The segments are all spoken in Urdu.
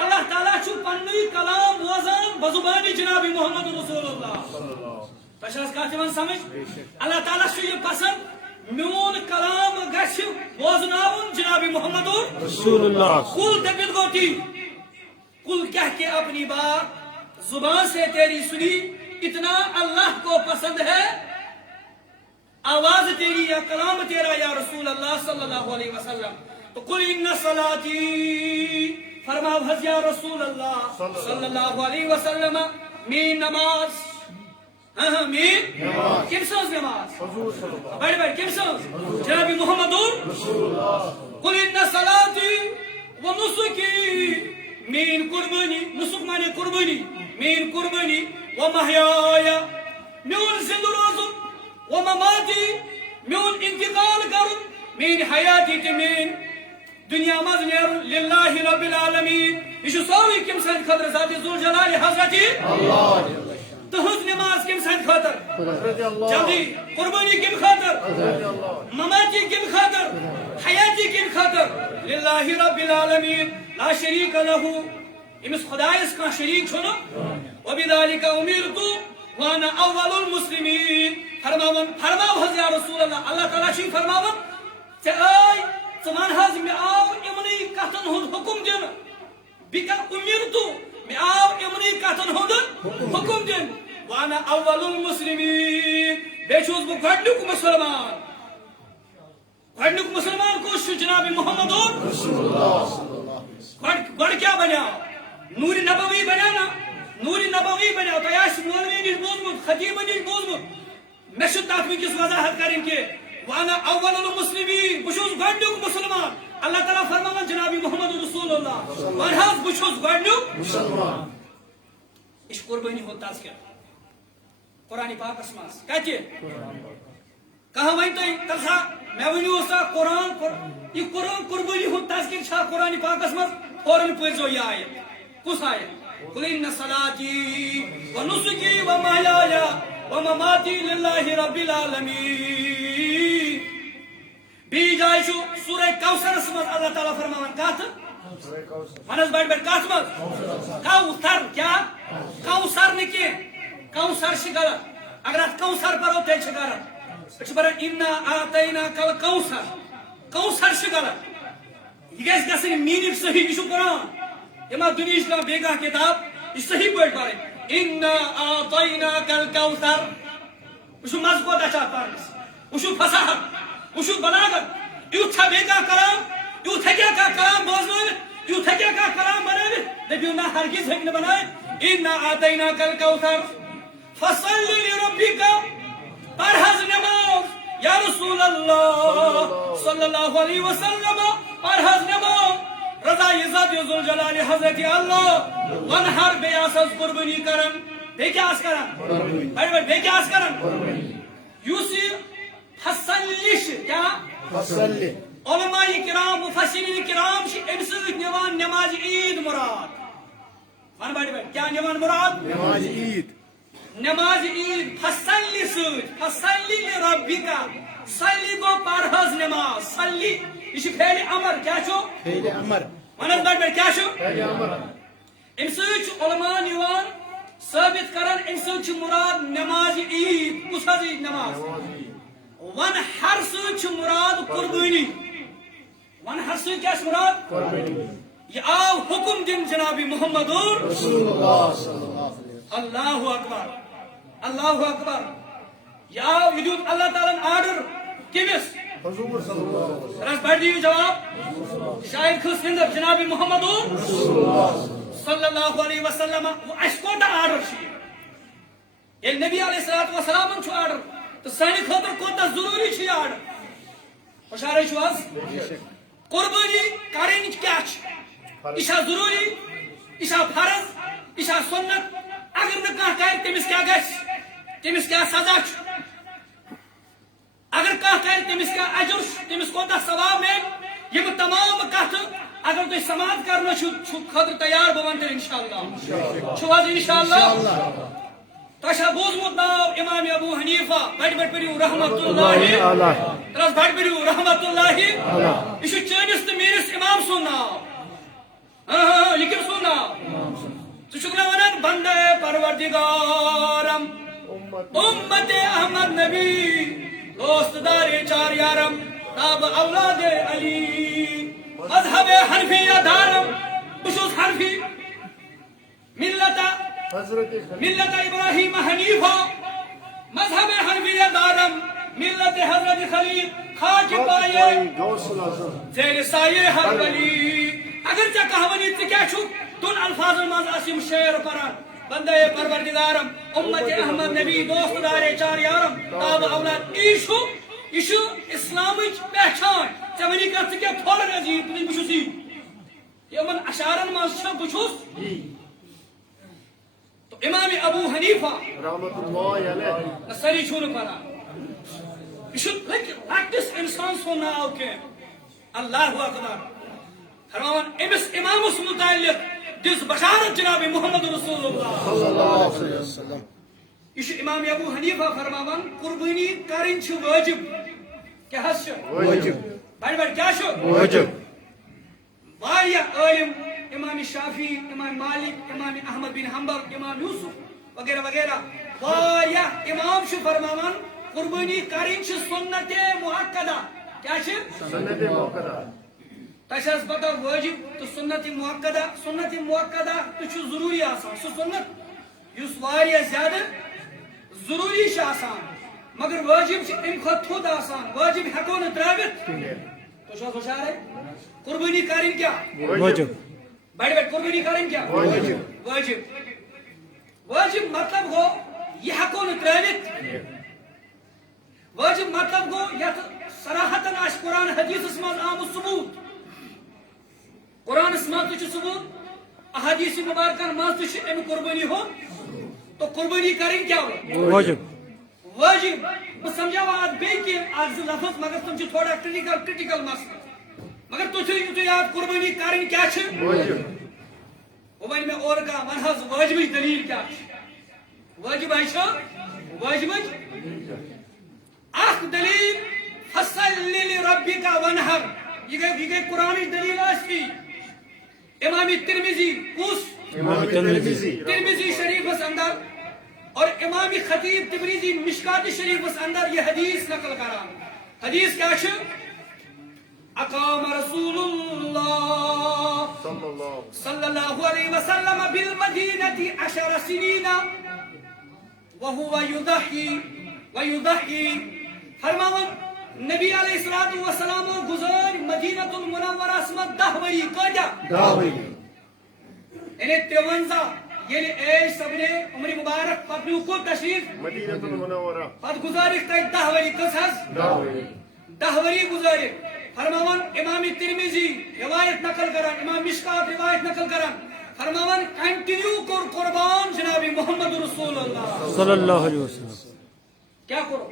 اللہ تعالیٰ چھو پنی کلام بوزان بزبانی جناب محمد رسول اللہ تشاس کہتے ہیں سمجھ اللہ تعالیٰ چھو یہ پسند میون کلام گھش بوزناون جناب محمد رسول اللہ کل دبت گوتی کل کہہ کے اپنی بات زبان سے تیری سنی اتنا اللہ کو پسند ہے آواز تیری یا کلام تیرا یا رسول اللہ صلی اللہ علیہ وسلم تو قل ان صلاتی فرماؤ حض یا رسول اللہ صلی اللہ علیہ وسلم مین نماز مین کم سوز نماز بڑھ بڑھ کم سوز جناب محمد قل ان صلاتی و نسکی مین قربانی نسک مانے قربانی مین قربانی و محیایا میون زند روزم و مماتی میون انتقال کرن مین حیاتی تمین دنیا مز نیرن للہ رب العالمین یہ سوری کم سند خطر ذات ذوالجلال حضرتی تہذ نماز کم سند خاطر جلدی قربانی کم خاطر مماتی کم خاطر حیاتی کم خاطر للہ رب العالمین لا شریک لہو امس خدایس کا شریک چھونا وبذالک امرت وانا اول المسلمین فرماو حض یا رسول اللہ اللہ تعالیٰ چھ فرماون ژمان حض میں آو امنی کتن ہند حکم دن بکا امرت میں آو امنی کتن ہند حکم دن وانا اول المسلمین بے چھوز بو گھڑنک مسلمان کس جناب محمد گھڑ کیا بنیا نور نبوی بنیا نا نور نبوی بنیا تو یاش مولوی نش بوزمت خطیب نش بوزمت میں چھو تات ونکس وضاحت کریں کہ وانا اول المسلمین بشوز گھڑنک مسلمان اللہ تعالیٰ فرماون جناب محمد رسول اللہ ورحاظ بشوز گھڑنک مسلمان اس قربانی ہوتا اس کیا قرآن پاک اسماس کہتے کہاں وہیں تو تلسا میں ونیو اسا قرآن یہ قرآن قربانی ہوتا اس کیا چھا قرآن پاک اسماس فوراً پوزو یہ آیت کس آیت قل ان صلاتی و نسکی و محیایا و مماتی للہ رب العالمین بی جائے شو سورہ کوثر اسمت اللہ تعالیٰ فرماون کہت منز بیٹھ بیٹھ کہت مت کوثر کیا کوثر نکی کوثر چھ غلط اگر ات کوثر پرو تیل چھ غلط چھ برا انا آتینا کل کوثر کوثر چھ غلط یہ گیس گسن میننگ صحیح یہ قرآن یہ دنیش کا بیگاہ کتاب یہ صحیح پڑھ پڑے انا آتینا کل کوثر یہ مضبوط اچھا پارس یہ فصاحت یہ بلاغت یہ بیگاہ کلام یہ تھکیا کا کلام بوزن یہ تھکیا کا کلام بنائے دبیو نہ ہرگز ہیک نہ بنائے انا آتینا کل کوثر فصلی لربک پرہز نماز یا رسول اللہ صلی اللہ علیہ وسلم پرہز نماز رضا ذات ذوالجلال حضرت اللہ ونہر بیاسز قربانی کرن دیکھیں آس کرن دیکھیں آس کرن یوسی فصلیش کیا فصلی علماء کرام مفسرین کرام چھ امسد نوان نماز عید مراد ون بڑی بڑی کیا نوان مراد نماز عید نماز عید فصلی سوچ فصلی لربکا صلی کو پرہز نماز صلی یہ فعل امر کیا چھو فعل امر ونس بڑی بڑی کیا چھو فعل امر امسد علماء نوان ثابت کرن امسد مراد نماز عید کس عید نماز ون ہر سوچ مراد قربانی ون ہر سوچ کیا مراد قربانی یہ آو حکم دن جناب محمد رسول اللہ صلی اللہ علیہ وسلم اللہ اکبر اللہ اکبر یہ آو یدود اللہ تعالیٰ آرڈر کیمس حضور صلی اللہ علیہ وسلم رس بڑھ دیو جواب شاید خس اندر جناب محمد صلی اللہ علیہ وسلم وہ اشکوٹا آرڈر چھ یہ نبی علیہ السلام چھو آرڈر تو سانی خاطر کوتا ضروری چھ آرڈر خوشحالی چھو آز قربانی کریں کیا چھ اشا ضروری اشا فرض اشا سنت اگر نہ کہاں کہے تمس کیا گش تمس کیا سزا چھ اگر کہاں کہے تمس کیا اجر تمس کوتا ثواب میں یہ تمام کہت اگر تو سماعت کرنا چھو خاطر تیار بونتر انشاءاللہ چھو آز انشاءاللہ تاشا بوزمت ناو امام ابو حنیفہ بڑھ بڑھ پریو رحمت اللہ ترس بڑھ پریو رحمت اللہ یہ چانس تو میرس امام سن ناو یہ کم سن ناو تشکنا ونان بندے پروردگارم امت احمد نبی دوست دار چار یارم تاب اولاد علی مذہب حنفی دارم بشوز حنفی ملت ابراہیم حنیفہ مذہب حنفی دارم ملت حضرت خلیل خاک پائے زیر سائے ہر ولی اگر چا کہونی کیا چھو تن الفاظ ماز اسیم شعر پران بندے پروردگارم امت احمد نبی دوست دار چار یارم تاب اولاد ایشو اسلامچ پہچان چونی کر کیا تھوڑا عزیز تھی بچوسی یمن اشارن ماز چھ بچوس تو امام ابو حنیفہ رحمۃ اللہ علیہ سری چھون پران لکٹس انسان سو ناو کے اللہ اکبر فرمان امس امام اس متعلق دس بشارت جناب محمد رسول اللہ صلی اللہ علیہ وسلم یہ امام ابو حنیفہ فرمان قربانی کرن چھ واجب کیا حس واجب بڑ بڑ کیا چھ واجب واریہ عالم امام شافعی امام مالک امام احمد بن حنبل امام یوسف وغیرہ وغیرہ واریہ امام چھ فرمان قربانی کرن چھ سنت مؤکدہ کیا چھ سنت مؤکدہ تشاس پتہ واجب تو سنت مؤکدہ تو چھ ضروری آسان سو سنت یس واریہ زیادہ ضروری چھ آسان مگر واجب چھ ام کھت تھود آسان واجب ہیکو نہ تراوت تو چھ ہوشیار ہے قربانی کرن کیا واجب بڑ بڑ قربانی کرن کیا واجب مطلب گو یہ ہیکو نہ تراوت واجب مطلب گو یت صراحتن آش قرآن حدیث اسمان آمد ثبوت قرآن اسمان تو ثبوت احادیث مبارکان ماز تو ام قربانی ہو تو قربانی کریں کیا ہو واجب بس سمجھا آج بے کہ آج لفظ مگر تم تھوڑا کرٹیکل مسئلہ مگر تو یاد قربانی کریں کیا چھ واجب وہ میں اور کہا منحص واجب دلیل کیا واجب آئیشہ واجب اخ دلیل فصل لربک ونحر یہ گئی قرآن دلیل آسکی امام ترمذی ترمذی شریف اس اندر اور امام خطیب تبریزی مشکات شریف اس اندر یہ حدیث نقل کران حدیث کیا چھ اقام رسول اللہ صلی اللہ علیہ وسلم بالمدینة 10 سنین وهو یضحی فرماون نبی علیہ الصلوۃ والسلام گزار مدینۃ المنورہ اسمت 10 وری کجا 10 وری یعنی 53 یعنی اے سبنے عمر مبارک پتنو کو تشریف مدینۃ المنورہ پت گزارش تے 10 وری کس 10 وری گزارے فرماون امام ترمذی روایت نقل کران امام مشکات روایت نقل کران فرماون کنٹینیو کر قربان جناب محمد رسول اللہ صلی اللہ علیہ وسلم کیا کرو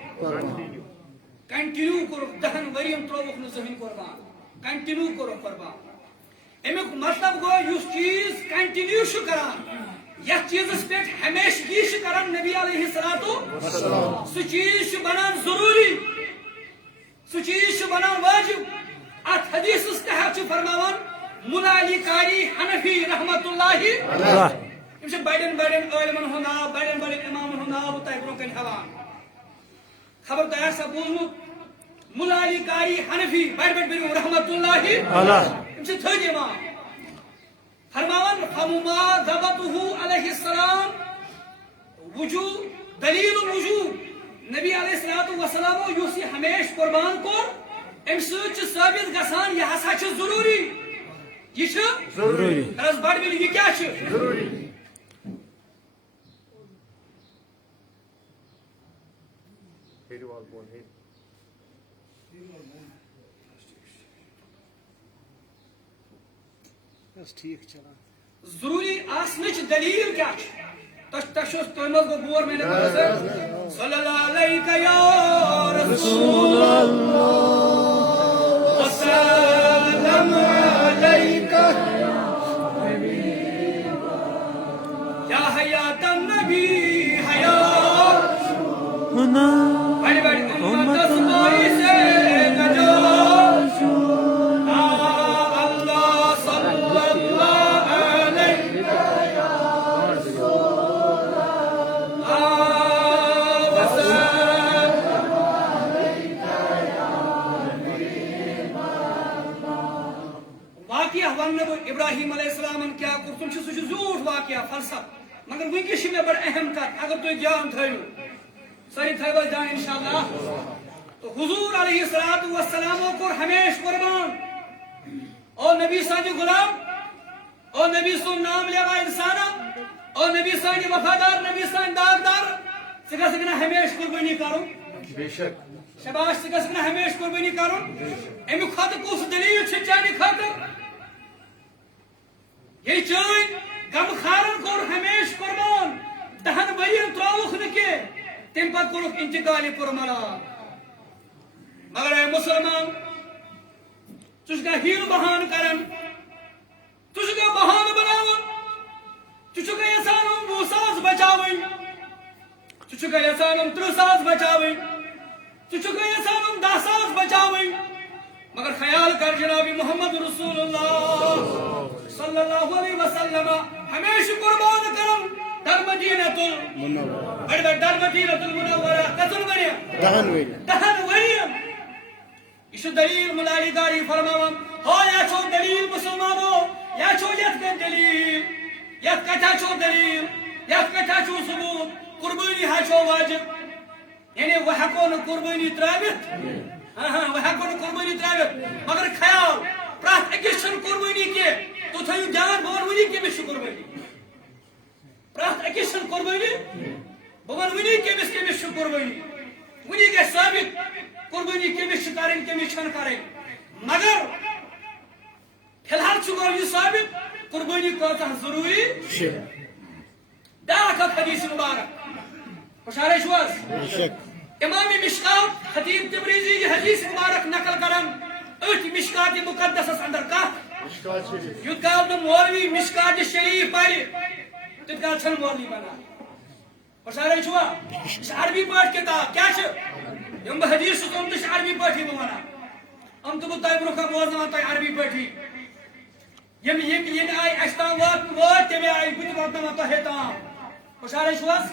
کنٹینیو کرو 10 وریم تروک نہ ذہن قربان کنٹینیو کرو قربان امیک مطلب گو یس چیز کنٹینیو چھ کران یہ چیز پہ ہمیشگی چھ کران نبی علیہ الصلوۃ والسلام سو چیز چھ بنان ضروری سو چیز چھ بنان واجب ات حدیث اس تحت چھ فرماون ملا علی قاری حنفی رحمت اللہ علیہ یم چھ بڑن علمن ہندا بڑن امامن ہندا بتائی برو کن حوان خبر دار سا بوزمت ملا علی قاری حنفی بڑ رحمت اللہ علیہ یم چھ تھج امام فرماون فما ذبته علیہ السلام وجوب دلیل الوجوب نبی علیہ الصلوۃ والسلام یوس ہمیش قربان کور ام سچ ثابت گسان یہ ہسا چھ ضروری یہ چھ ضروری اس بڑ ملی یہ کیا چھ ضروری ضروری آسنچ دلیل کیا تشوش تومل کو بور میں نے صلی اللہ علیہ یا رسول اللہ وسلم علیکہ یا حیات النبی حیات بڑی امت سمائی سے نجات اللہ صلی اللہ علیہ ابراہیم علیہ السلام کیا کور تم سہ زیوٹھ واقعہ فلسف مگر ونکس میں بڑ اہم کت اگر تھی جان تھو ساری تھو جان انشاءاللہ تو حضور علیہ السلام کور ہمیشہ قربان او نبی سان غلام او نبی سن نام لیوا انسان او نبی سان وفادار نبی سان داغدار ثہ گھنا ہمیشہ قربانی کرن بے شک شباش ثہ گھنا ہمیشہ قربانی کرن امی خاطر کس دلیل چھ چانہ خاطر یہ چین غم خارن کور ہمیشہ قربان 10 ورین تروک نکہ تم پتہ کورک انتقال پرملا مگر اے مسلمان ژٕ چھُکھا ہیل بہان کران ژٕ چھُکھا بہان بناون ژٕ چھُکھا یژھان 20,000 بچاوٕنۍ ژٕ چھُکھا یژھان 30,000 بچاوٕنۍ ژٕ چھُکھا یژھان 10,000 بچاوٕنۍ مگر خیال کر جناب محمد رسول اللہ صلی اللہ علیہ وسلم ہمیشہ قربان کرن در مدینۃ المنورہ کتن ورین 10 ورین یہ دلیل ملالی داری فرماون ہو یا چھو دلیل مسلمانو یا چھو یت کے دلیل یت کتھا چھو دلیل یت کتھا چھو ثبوت قربانی ہا چھو واجب یعنی وہ ہکو نہ قربانی تراوت وہ ہکو نہ قربانی تراوت مگر خیال پرات اکس چھن قربانی کے تو تھیو جان بون ونی کیمس چھ قربانی پرات اکس چھن قربانی بون ونی کیمس چھ قربانی ونی گژھِ ثابت قربانی کیمس چھ کرن کیمس چھن کرن مگر فی الحال چھ گو یہ ثابت قربانی کۭژاہ ضروری بیاکھ اکھ حدیث مبارک خوشحال چھو حظ امام مشکات خطیب تبریزی یہ حدیث مبارک نقل کرن ات مشکات مقدسس اندر کت یوت کال نہ مولوی مشکات شریف پڑھ تیت کال چھن مولوی بنان خوشحال چھو عربی پٲٹھۍ کتاب کیا چھ یم بہ حدیث تم تہ عربی پٲٹھی بہ ونان ام تہ بہ تۄہہِ برونٛہہ کن بوزناوان تۄہہِ عربی پٲٹھی یم یم آیہِ اَسہِ تام وٲتۍ تمے آیہِ بہٕ تہِ واتناوان تۄہہِ تام خوشحال چھو حظ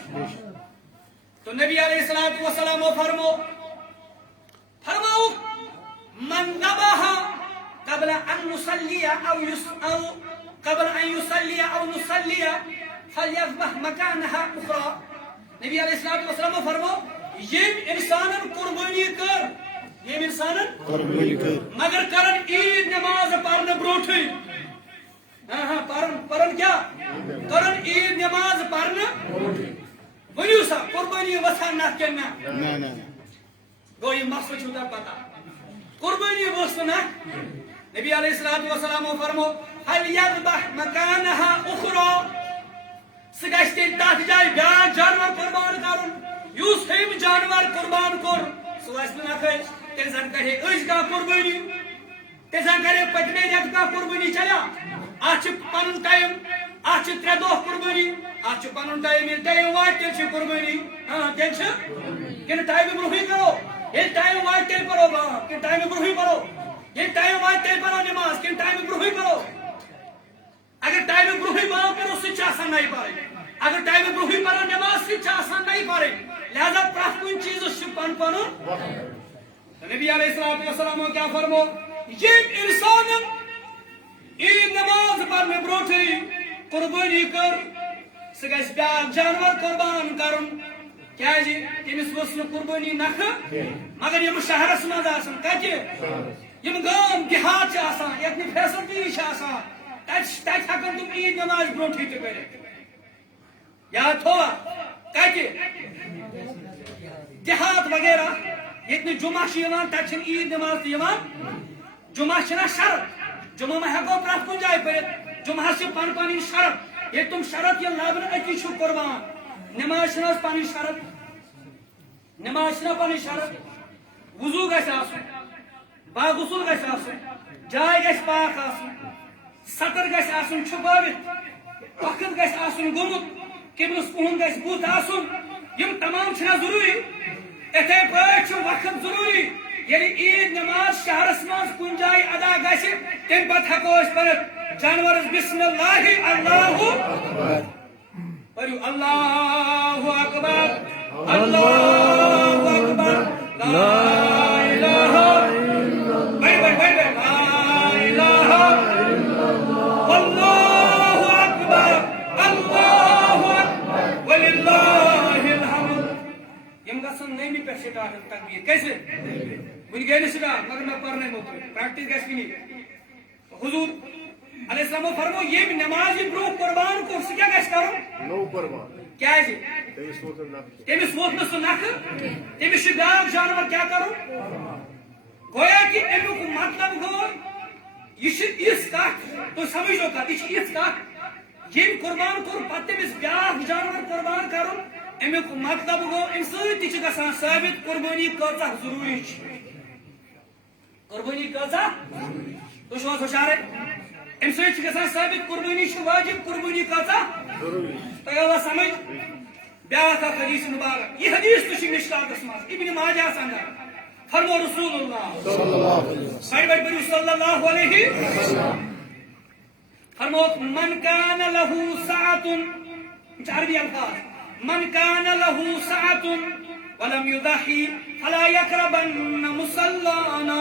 تو نبی علیہ الصلوۃ والسلام فرماؤ من ذبح قبل ان نصلي او قبل ان يصلي او نصلي فليذبح مكانها اخرى نبی علیہ الصلوۃ والسلام فرماؤ یم انسانن قربانی کر یم انسانن قربانی کر مگر کرن عید نماز پرن برونٹھے پرن کیا کرن عید نماز پرن ونیو سا قربانی وسان نہ کنا گو یہ مسئلہ چھو تہ پتہ قربانی وس نہ نبی علیہ الصلوۃ والسلام فرمو هل يذبح مكانها اخرى سگشت تات جائے بیاکھ جانور قربان کرن یوس ہم جانور قربان کور سو اس نہ کہ تیزن کرے اس کا قربانی تیزن کرے پتنے جت کا قربانی چلا اچ پن ٹائم اچ 3 دو قربانی اچ پن ٹائم ٹائم وات چھ قربانی ہاں تے چھ کہ ٹائم برہی کرو یہ ٹائم وات تے کرو با کہ ٹائم برہی کرو یہ ٹائم وات تے کرو نماز کہ ٹائم برہی کرو اگر ٹائم برہی با کرو سچ آسان نہیں پائے اگر ٹائم برہی کرو نماز سچ آسان نہیں پائے لہذا پرت کن چیز پن پن نبی علیہ الصلوۃ والسلام کیا فرمو یہ انسان عید نماز پڑھنے برونٹھے قربانی کر سہ گژھِ بیاکھ جانور قربان کرن کیا جی تمس وس نہ قربانی نکھ مگر یم شہرس مز آسان کتہ یم گام دیہات چھ آسان یت نہ فیسلٹی چھ آسان تت ہکن تم عید نماز برونٹھے تہ کرتھ یاد تھوا کتہ دیہات وغیرہ یت نہ جمعہ چھ یوان تت چھ عید نماز تہ یوان جمعہ چھنا شرط جمعہ میں ہکو پرت کن جائے پڑھت جمعہ سے پن پن شرط یہ تم شرط یہ لابن اتی چھو قربان نماز چھنا پن شرط نماز چھنا پن شرط وضو گژھِ آسن با غسل گژھِ آسن جائے گژھِ پاک آسن سطر گژھِ آسن چھپٲوِتھ وقت گژھِ آسن گوٚمُت قبلس کُن گژھِ بُتھ آسن یم تمام چھنا ضروری اتھے پٲٹھۍ چھُ وقت ضروری یعنی عید نماز شہرس مز کن جائے ادا گژھِ تمہ پتہٕ ہیٚکو أسۍ پٔرِتھ جانورس بسم اللہ اللہ پٔرِو اللہ اکبر اللہ اکبر لا الہ بڑھ لا الہ سٹارٹ تکبیر کیسے ون گئی سٹارٹ مگر میں پڑھنے موقع پریکٹس گھس کنی حضور علیہ السلام فرمو یہ نماز برو قربان کو کیا گھس کرو نو قربان کیا جی تمس ووت نا سہ نکھ تمس بیاکھ جانور کیا کرو گویا کہ امیک مطلب گو یہ کت تو سمجھو کت یہ کت یم قربان کور پتہ تمس بیاکھ جانور قربان کرن امیک مطلب گو ام سۭتۍ تہِ چھُ گژھان ثٲبت قربانی کۭژاہ ضروری چھِ قربانی کۭژاہ تُہۍ چھِو حظ ہُشارے ام سۭتۍ چھُ گژھان ثٲبت قربانی چھِ واجب قربانی کۭژاہ تۄہہِ آوا سمجھ بیاکھ اکھ حدیث مبارک یہ حدیث تہِ چھِ مشکاتس منٛز ابن ماجہس اندر فرمو رسول اللہ بڑی بڑی پڑھو صلی اللہ علیہ فرمو من کان لہ سعۃ عربی الفاظ من کان لہ سعۃ ولم یضحی فلا یقربن مصلانا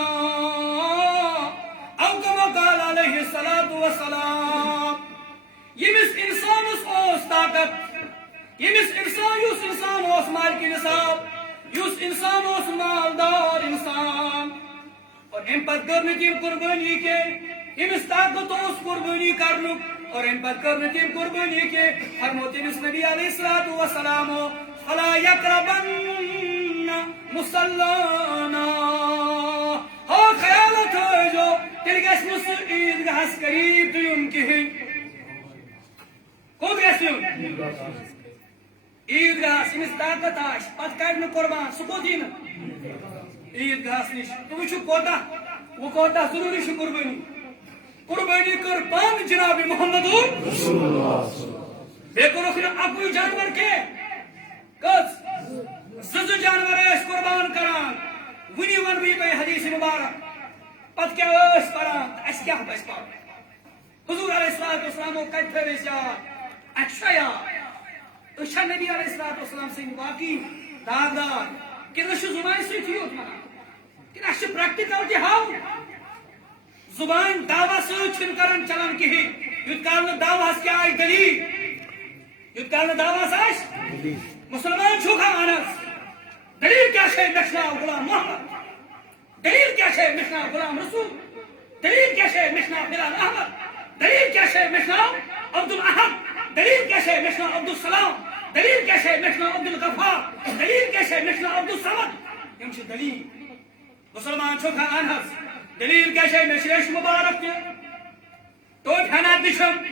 او کما قال علیہ الصلاۃ والسلام یمس انسانس اوس طاقت یمس انسان اوس مالک نصاب یس انسان اوس مالدار انسان اور ام پتہ کر تم قربانی کے یمس طاقت اوس قربانی کرنک اور ام پتہ کر تم قربانی کے فرمو تمس نبی علیہ الصلوۃ والسلام فلا یقربن مصلانا ہو خیال تھو تیل گھس نہ عیدگاہس قریب دین کہین کوت گھس عیدگاہس امس طاقت آس پتہ کڑ قربان سہ کوت ین عیدگاہس نش تو وچھو کوتاہ ضروری چھ قربانی قربانی کر پان جناب محمد بے کورکھ نہ اکوئی جانور کے کس زٕ جانور ٲسۍ قربان کران ونی ون بہ تۄہہِ حدیث مبارک پتہ کیا ٲسۍ پران اسہِ کیاہ پزِ پرُن حضور علیہ الصلوۃ والسلام کتہِ تھٲو أسۍ یاد اسہِ چھا یاد أسۍ چھا نبی علیہ الصلوۃ والسلام سٕنٛدۍ واقعی داغدار کِنہٕ أسۍ چھِ زُبانہِ سۭتی یوت ونان کِنہٕ اسہِ چھِ پریکٹِکل تہِ ہاوُن زبان دعوی سۭتۍ چھِنہٕ کران چلان کِہیٖنۍ یوت کال نہٕ دعواہس کیاہ آسہِ دلیٖل یوت کال نہٕ دعواہس آسہِ مسلمان چھُکھا اہن حظ دلیٖل کیاہ چھے مےٚ چھُ ناو غلام محمد دلیٖل کیاہ چھے مےٚ چھُ ناو غلام رسول دلیٖل کیاہ چھے مےٚ چھُ ناو بلال احمد دلیٖل کیاہ چھے مےٚ چھُ ناو عبدالاحد دلیٖل کیاہ چھے مےٚ چھُ ناو عبدالسلام دلیٖل کیاہ چھے مےٚ چھُ ناو عبدالغفار دلیٖل کیاہ چھے مےٚ چھُ ناو عبدالصمد یِم چھِ دلیٖل مسلمان چھُکھا اہن حظ دلیٖل کیاہ چھے مےٚ چھِ ریشہِ مبارک تہِ ٹوپہِ ہنا تہِ چھُم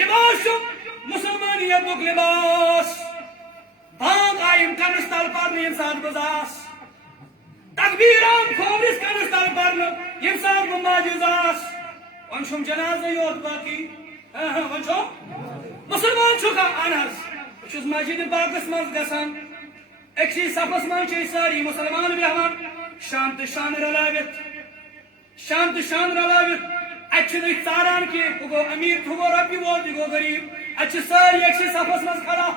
لباس چھُم مسلمانیتُک لباس بانگ آیم کنس تل پرنہٕ ییٚمہِ ساتہٕ بہٕ زاس تکبیر آم کھوورِس کنس تل پرنہٕ ییٚمہِ ساتہٕ بہٕ ماجہِ زاس وۄنۍ چھُم جنازے یوت باقی وۄنۍ چھُم مسلمان چھُکھا اہن حظ بہٕ چھُس مسجد پاکس منٛز گژھان أکسٕے صفس منٛز چھِ أسۍ سٲری مسلمان بیٚہوان شام تہٕ شان رلٲوِتھ اتہِ چھِنہٕ أسۍ ژاران کینٛہہ ہُہ گوٚو امیر ہُہ گوٚو رۄپیہِ وول یہِ گوٚو غریٖب اتہِ چھِ سٲری أکسٕے صفس منٛز کھڑا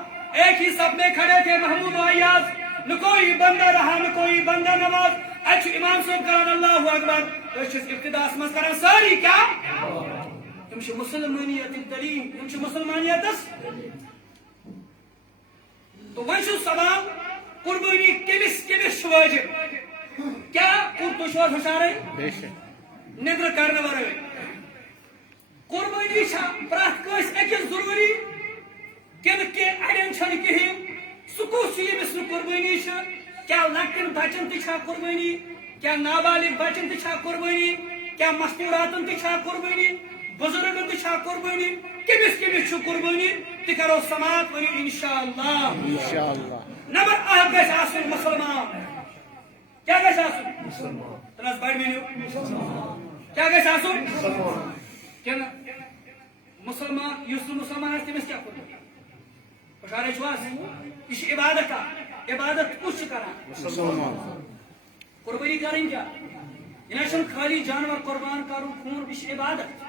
ایک ہی صف میں کھڑے تھے محمود ایاز نہ کوئی بندہ رہا نہ کوئی بندہ نواز اتھ امام صاحب کران اللہ اکبر أسۍ چھِس ابتداس منٛز کران سٲری کیاہ تِم چھِ مسلمانیتٕکۍ دلیٖل تِم چھِ مسلمانیتس تو وۄنۍ چھُ سوال قربانی کٔمِس چھِ وٲجب کیاہ تُہۍ چھِو حظ ہُشارے نیٚبرٕ کرنہٕ ورٲے قربانی چھا پرٛٮ۪تھ کٲنٛسہِ أکِس ضروٗری کِنہٕ کینٛہہ اڑٮ۪ن چھنہٕ کِہیٖنۍ سُہ کُس چھُ ییٚمِس نہٕ قربٲنی چھِ کیاہ لۄکٹٮ۪ن بچن تہِ چھا قربٲنی کیاہ نابالغ بچن تہِ چھا قربٲنی کیاہ مستوٗراتن تہِ چھا قربٲنی بُزرگن تہِ چھا قربٲنی کٔمِس چھُ قربٲنی تہِ کرو سماعت ؤنِو انشاءاللہ نمبر اکھ گژھِ آسُن مُسلمان کیاہ گژھِ آسُن تنس بڑِ ؤنِو کیاہ گژھِ آسُن کِنہٕ مسلمان یُس نہٕ مسلمان آسہِ تٔمِس کیاہ قربٲنی ہُشارے چھُو حظ یہِ چھِ عبادت اکھ عبادت کُس چھُ کران قربٲنی کرٕنۍ کیاہ یہِ نہ چھُنہٕ خٲلی جانور قربان کرُن خوٗن یہِ چھِ عبادت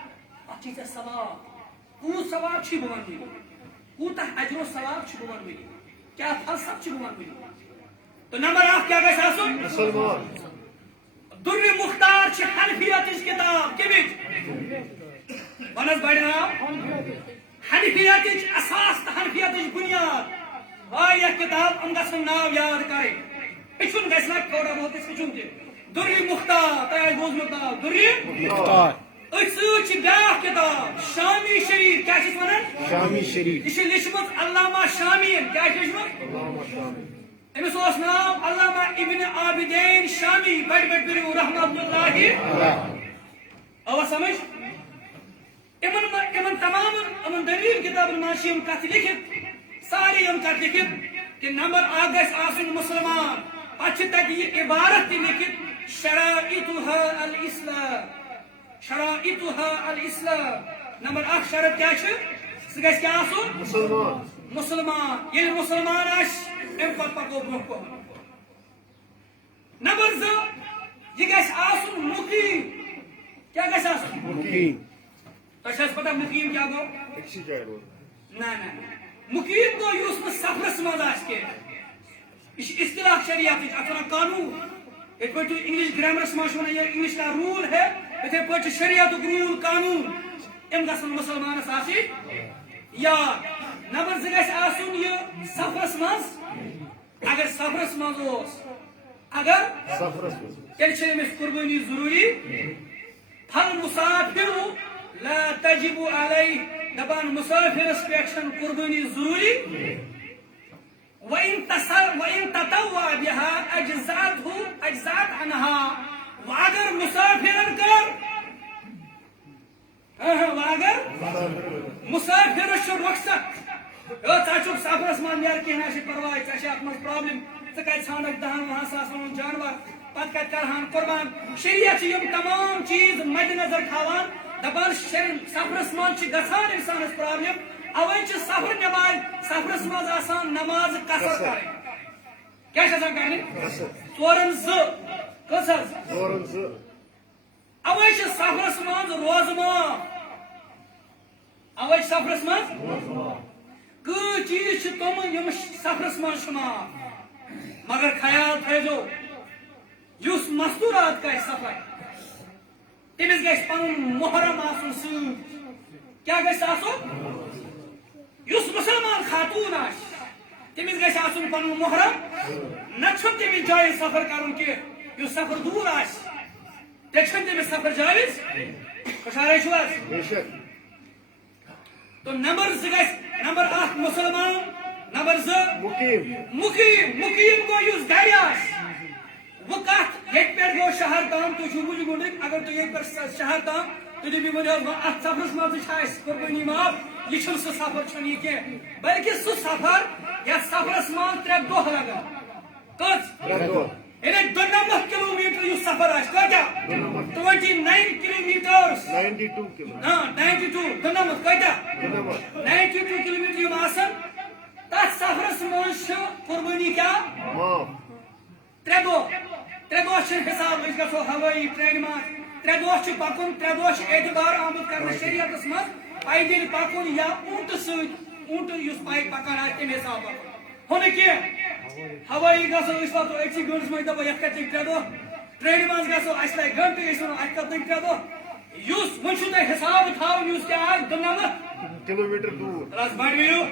اتھ چھِ ژےٚ ثواب کوٗت ثواب چھُے بہٕ ونہٕ وٕنی کوٗتاہ اجر و ثواب چھُ بہٕ ونہٕ وٕنی کیاہ فلسفہٕ چھُ بہٕ ونہٕ وٕنی تہٕ نمبر اکھ کیاہ گژھِ آسُن دُرِ مختار چھِ حنفیتٕچ کِتاب کٔمِچ ون حظ بڑِ ناو حنفیتٕچ اساس تہٕ حنفیتٕچ بُنیاد واریاہ کِتاب یِم گژھن ناو یاد کرٕنۍ پچھن گژھِ نا تھوڑا بہت پچھن تہِ دُرِ مختار تۄہہِ آسہِ بوٗزمُت ناو دُرِ مختار أتھۍ سۭتۍ چھِ بیٛاکھ کِتاب شامی شریٖف کیٛاہ چھِ وَنان شامی شریٖف یہِ چھِ لیٖچھمٕژ علامہ شامیٖن کیٛاہ چھِ لیٖچھمٕژ أمِس اوس ناو علامہ ابن عابدین شامی بڑِ بڑِ پِرِو رحمۃ اللہ آوا سمجھ یِمن تمامن یِمن دلیٖل کِتابن منٛز چھِ یِم کتھٕ لیکھِتھ سارے یِم کتھٕ لیکھِتھ کہ نمبر اکھ گژھِ آسُن مُسلمان پتہٕ چھِ تتہِ یہِ عبارت تہِ لیکھِتھ شرائطها الاسلام شرائطها الاسلام نمبر اکھ شرط کیا چھُ سُہ گژھِ کیٛاہ آسُن مسلمان ییٚلہِ مسلمان آسہِ امہِ پتہٕ پکو برونٛہہ کُن نمبر زٕ یہِ گژھِ آسُن مُقیٖم کیٛاہ گژھِ آسُن مُقیٖم تۄہہِ چھا حظ پتہ مُقیٖم کیٛاہ گوٚو نہ مُقیٖم گوٚو یُس نہٕ سفرس منٛز آسہِ کینٛہہ یہِ چھِ اصطلاح شریعتٕچ اتھ وَنان قانوٗن یِتھ پٲٹھۍ تُہۍ انگلش گرامرس منٛز چھِ وَنان یہِ انگلش کا روٗل ہے یِتھے پٲٹھۍ چھِ شریعتُک روٗل قانوٗن یِم گژھن مُسلمانس آسٕنۍ یاد نمبر زٕ گژھِ آسُن یہِ سفرس منٛز اگر سفرس منٛز اوس اگر تیٚلہِ چھِ أمِس قربٲنی ضروٗری پھل مُسافِرُ لا تجب علیہ دپان مُسافِرس پٮ۪ٹھ چھنہٕ قربٲنی ضروٗری وَإِن تطوع بها أجزأت عنها وَأَگر مُسافِرن کٔر وَأَگر مُسافِرس چھُ رۄخصت ژٕ چھُکھ سفرس منٛز نیرٕ کینٛہہ نہ چھِ پرواے ژےٚ چھِ اتھ منٛز پرابلم ژٕ کتہِ ژھانڈکھ 10-20 ساسن ہُنٛد جانور پتہٕ کتہِ کرہان قربان شریعت چھِ یِم تمام چیٖز مدِ نظر تھاوان دپان سفرس منٛز چھِ گژھان انسانس پرابلم اوے چھِ سفر نماز سفرس منٛز آسان نماز قصر کرٕنۍ کیٛاہ چھِ آسان کرٕنۍ ژورن زٕ کٔژ حظ اوے چھِ سفرس منٛز روزٕ معاف اوے چھِ سفرس منٛز کۭتۍ چیٖز چھِ تِم یِم سفرس منٛز چھِ معاف مگر خیال تھٲیزیو یُس مستوٗرات کرِ سفر تٔمِس گژھِ پنُن محرم آسُن سۭتۍ کیٛاہ گژھِ آسُن یُس مسلمان خاتوٗن آسہِ تٔمِس گژھِ آسُن پنُن محرم نتہٕ چھُنہٕ تٔمِس جایز سفر کرُن کینٛہہ یُس سفر دوٗر آسہِ تیٚلہِ چھُنہٕ تٔمِس سفر جایز خۄشحالٕے چھُو حظ تہٕ نمبر زٕ گژھِ نمبر اکھ مُسلمان نمبر زٕ مُقیٖم گوٚو یُس گرِ آسہِ وۄنۍ کتھ ییٚتہِ پٮ۪ٹھ گوٚو شہر تام تُہۍ چھِو بُجہِ گُنڈٕکۍ اگر تُہۍ ییٚتہِ پٮ۪ٹھ شہر تام تُہۍ دٔپِو ؤنِو حظ اتھ سفرس منٛزٕے چھِ اسہِ قربٲنی معاف یہِ چھُنہٕ سُہ سفر چھُنہٕ یہِ کینٛہہ بلکہِ سُہ سفر یتھ سفرس منٛز 3 دۄہ لگان کٔژ یعنی 92 کِلومیٖٹر یُس سفر آسہِ کۭتیاہ 29 کِلومیٖٹٲرٕس 92 دُنمتھ کۭتیاہ 92 کِلومیٖٹر یِم آسان تتھ سفرس منٛز چھِ قربٲنی کیٛاہ 3 دۄہ چھِ حساب أسۍ گژھو ہوٲیی ٹرینہِ منٛز 3 دۄہ چھُ پکُن 3 دۄہ چھُ اعتبار آمُت کرنہٕ شریعتس منٛز پیدل پکُن یا اونٹہٕ سۭتۍ اونٹہٕ یُس پکان آسہِ تمہِ حساب پکُن ہُہ نہٕ کینٛہہ ہوٲیی گژھو أسۍ واتو أکسٕے گٲنٛٹس منٛز دپو یتھ کتہِ لگہِ 3 دۄہ ٹرینہِ منٛز گژھو اسہِ لگہِ گنٹہٕ أسۍ ونو اتہِ کتھ لگہِ 3 دۄہ یُس وۄنۍ چھُو تۄہہِ حساب تھاوُن یُس کیٛاہ آسہِ 92 کِلومیٖٹر دوٗر بڑوِو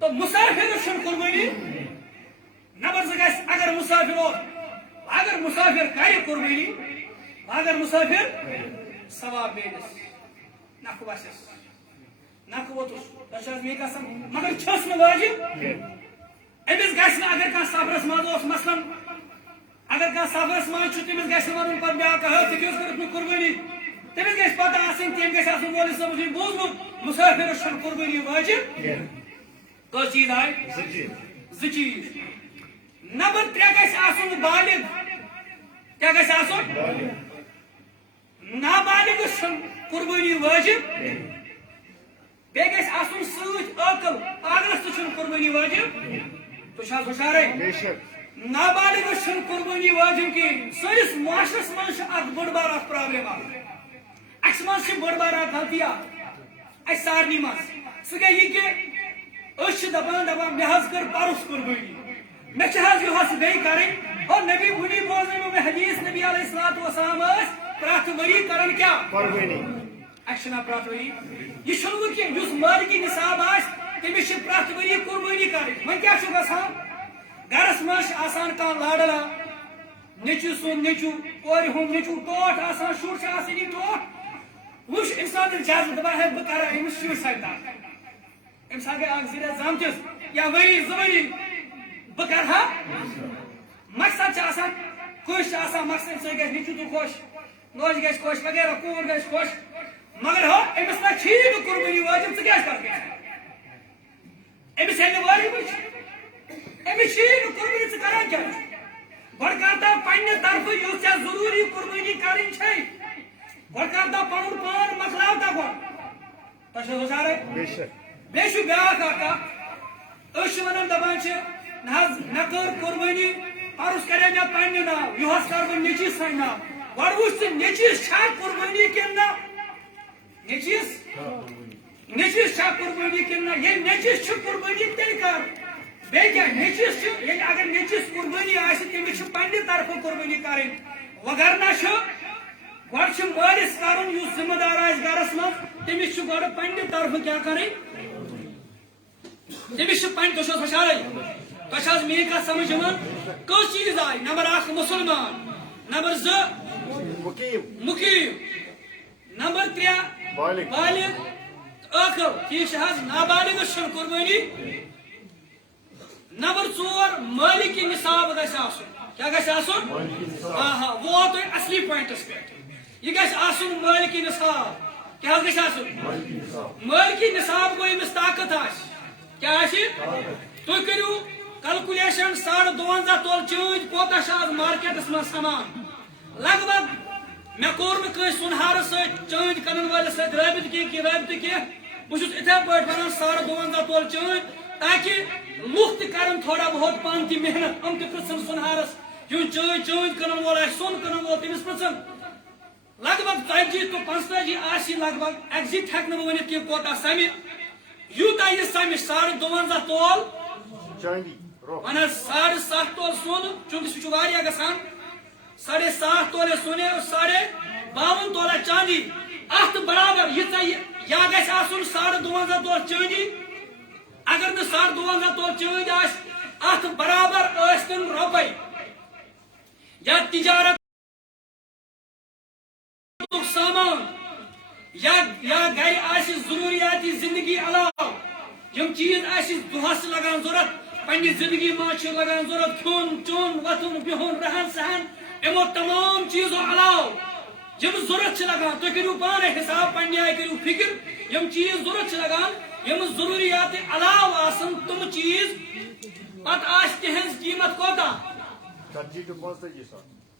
تہٕ مُسافِرس چھنہٕ قربٲنی نمبر زٕ گژھِ اگر مُسافِر اوس اگر مُسافِر کرِ قربٲنی اگر مُسافِر ثواب میلس نکھٕ وسٮ۪س نکھٕ ووتُس تۄہہِ چھِ حظ مے قسم مگر چھس نہٕ واجب أمِس گژھِ نہٕ اگر کانٛہہ سفرس منٛز اوس مثلاً اگر کانٛہہ سفرس منٛز چھُ تٔمِس گژھِ نہٕ ونُن پتہٕ بیاکھ ژےٚ کیٛاہ کٔرٕتھ مےٚ قربٲنی تٔمِس گژھِ پتہ آسٕنۍ تٔمۍ گژھِ آسُن مولوی صٲبس نِش بوٗزمُت مُسافِرس چھنہٕ قربٲنی واجب کٔژ چیٖز آیہِ 2 چیٖز نمبر 3 گژھِ آسُن بالغ کیٛاہ گژھِ آسُن نابالغس چھنہٕ قربٲنی واجب بیٚیہِ گژھِ آسُن سۭتۍ عٲقل پاگلس تہِ چھنہٕ قربٲنی واجب تُہۍ چھِو حظ ہُشارے نابالغس چھنہٕ قربٲنی واجب کِہیٖنۍ سٲنِس معاشرس منٛز چھِ اکھ بٔڑ بار اکھ پرابلم اکھ اسہِ منٛز چھِ بٔڑ بار اکھ غلطی اکھ اسہِ سارنٕے منٛز سُہ گٔے یہِ کہِ أسۍ چھِ دپان مےٚ حظ کٔر پرُس قربٲنی مےٚ چھِ حظ یِہُس بیٚیہِ کَرٕنۍ اور نبی وُنی بوزنٲیمو مےٚ حدیٖث نبی علیہ الصلوۃ والسلام ٲسۍ پرٛٮ۪تھ ؤری کران کیٛاہ قربٲنی اسہِ چھِنہ پرٛٮ۪تھ ؤری یہِ چھُنہٕ وۄنۍ کینٛہہ یُس مالکی نِصاب آسہِ تٔمِس چھِ پرٛٮ۪تھ ؤری قربٲنی کرٕنۍ وۄنۍ کیٛاہ چھُ گژھان گرس مش آسان کان لاڈلا نیچو سون نیچو کور ہوں نیچو ٹوٹ آسان شور سے آسانی ٹوٹ وش انسان اجازت دبا ہے بکارا امس شور سکتا انسان کے آگ زیرہ زامتس یا وری زوری بکرہا مقصد چھ آسان خوش آسان مقصد سے گئے نیچو تو خوش نوش گئے خوش وغیرہ کور گئے خوش مگر ہو امس نا چھیڑ قربانی واجب سے کیا کر گئے امس ہے واجب امس چھیڑ قربانی سے کرا کیا گڑکارتا پنہ طرف یوس یا ضروری قربانی کریں چھے گڑکارتا پنن پان مخلاوتا گو تشو گزارے بیشو بیاکھ آکا اش ونن دبان چھے نکر قربانی پرس کرے مے پنہ نا یوہس کر بہ نیچیس سن نا گڑوش سے نیچیس چھا قربانی کنا نیچیس نیچیس چھا قربانی کنا یہ نیچیس چھ قربانی تیل کر بیکیا نیچیس چھ یہ اگر نیچیس قربانی آسی تیمی چھ پنی طرف قربانی کریں وگرنا چھ گوڑ چھ مالس کرن یوس ذمہ دار آس گرس من تیمی چھ گوڑ پنی طرف کیا کریں تیمی چھ پنی تو خوشحالی تو شاز میری کا سمجھ من کس چیز آئی نمبر 1 مسلمان نمبر 2 مقیم نمبر 3 بالغ آخر ٹھیک ہے نابالغ شن قربانی نمبر 4 مالک نصاب گژھِ آسُن کیا گژھِ آسُن ہاں وہ تو اصلی پوائنٹس پہ یہ گژھِ آسُن مالک نصاب کیا گژھِ آسُن مالک نصاب گوٚو أمِس طاقت آسہِ کیا آسہِ تُہۍ کٔرِو کلکولیشن 52 تول چٲنٛدۍ کوتاہ چھُ آز مارکیٹس منٛز سمان لگ بگ مےٚ کوٚر نہٕ کٲنٛسہِ سُنہارس سۭتۍ چٲنٛدۍ کٕنن وٲلِس سۭتۍ رٲبطہٕ کینٛہہ رٲبطہٕ کینٛہہ بہٕ چھُس یِتھے پٲٹھۍ ونان 52 تول چٲنٛدۍ تاکہ لُکھ تہِ کرن تھوڑا بہت پان تہِ محنت یِم تہِ پرژھن سُنہارس یُس چٲنٛدۍ کٕنن وول آسہِ سۄن کٕنن وول تٔمِس پرژھن لگ بگ 40 to 45 آسہِ لگ بگ ایگزیکٹ ہیٚکہٕ نہٕ بہٕ ؤنِتھ کینٛہہ کوتاہ سمہِ یوٗتاہ یہِ سمہِ 52 تول ون حظ 7.5 تول سۄن چونکہ سُہ چھُ واریاہ گژھان 7.5 تولے سونے اور 52 تولہ چاندی اتھ برابر یہ یا گژھِ آسُن 52 تول چاندی اگر نہ 52 تول چاندی آس اتھ برابر ٲسۍتن رۄپے یا تجارت سامان یا گھر آسہِ ضروریاتی زندگی علاوہ یم چیز آسہِ دۄہس لگان ضرورت پننہِ زندگی منٛز چھُ لگان ضرورت کھیوٚن چیوٚن وۄتھُن بِہُن رہن سہن یمو تمام چیزو علاوہ یم ضرورت لگان تُہۍ کٔرِو پانے حساب پننہِ آیہِ کٔرِو فکر یم چیز ضرورت لگان یم ضروریات علاوہ آسن تم چیز پتہٕ آسہِ تِہنٛز قیمت کوتاہ 40 to 45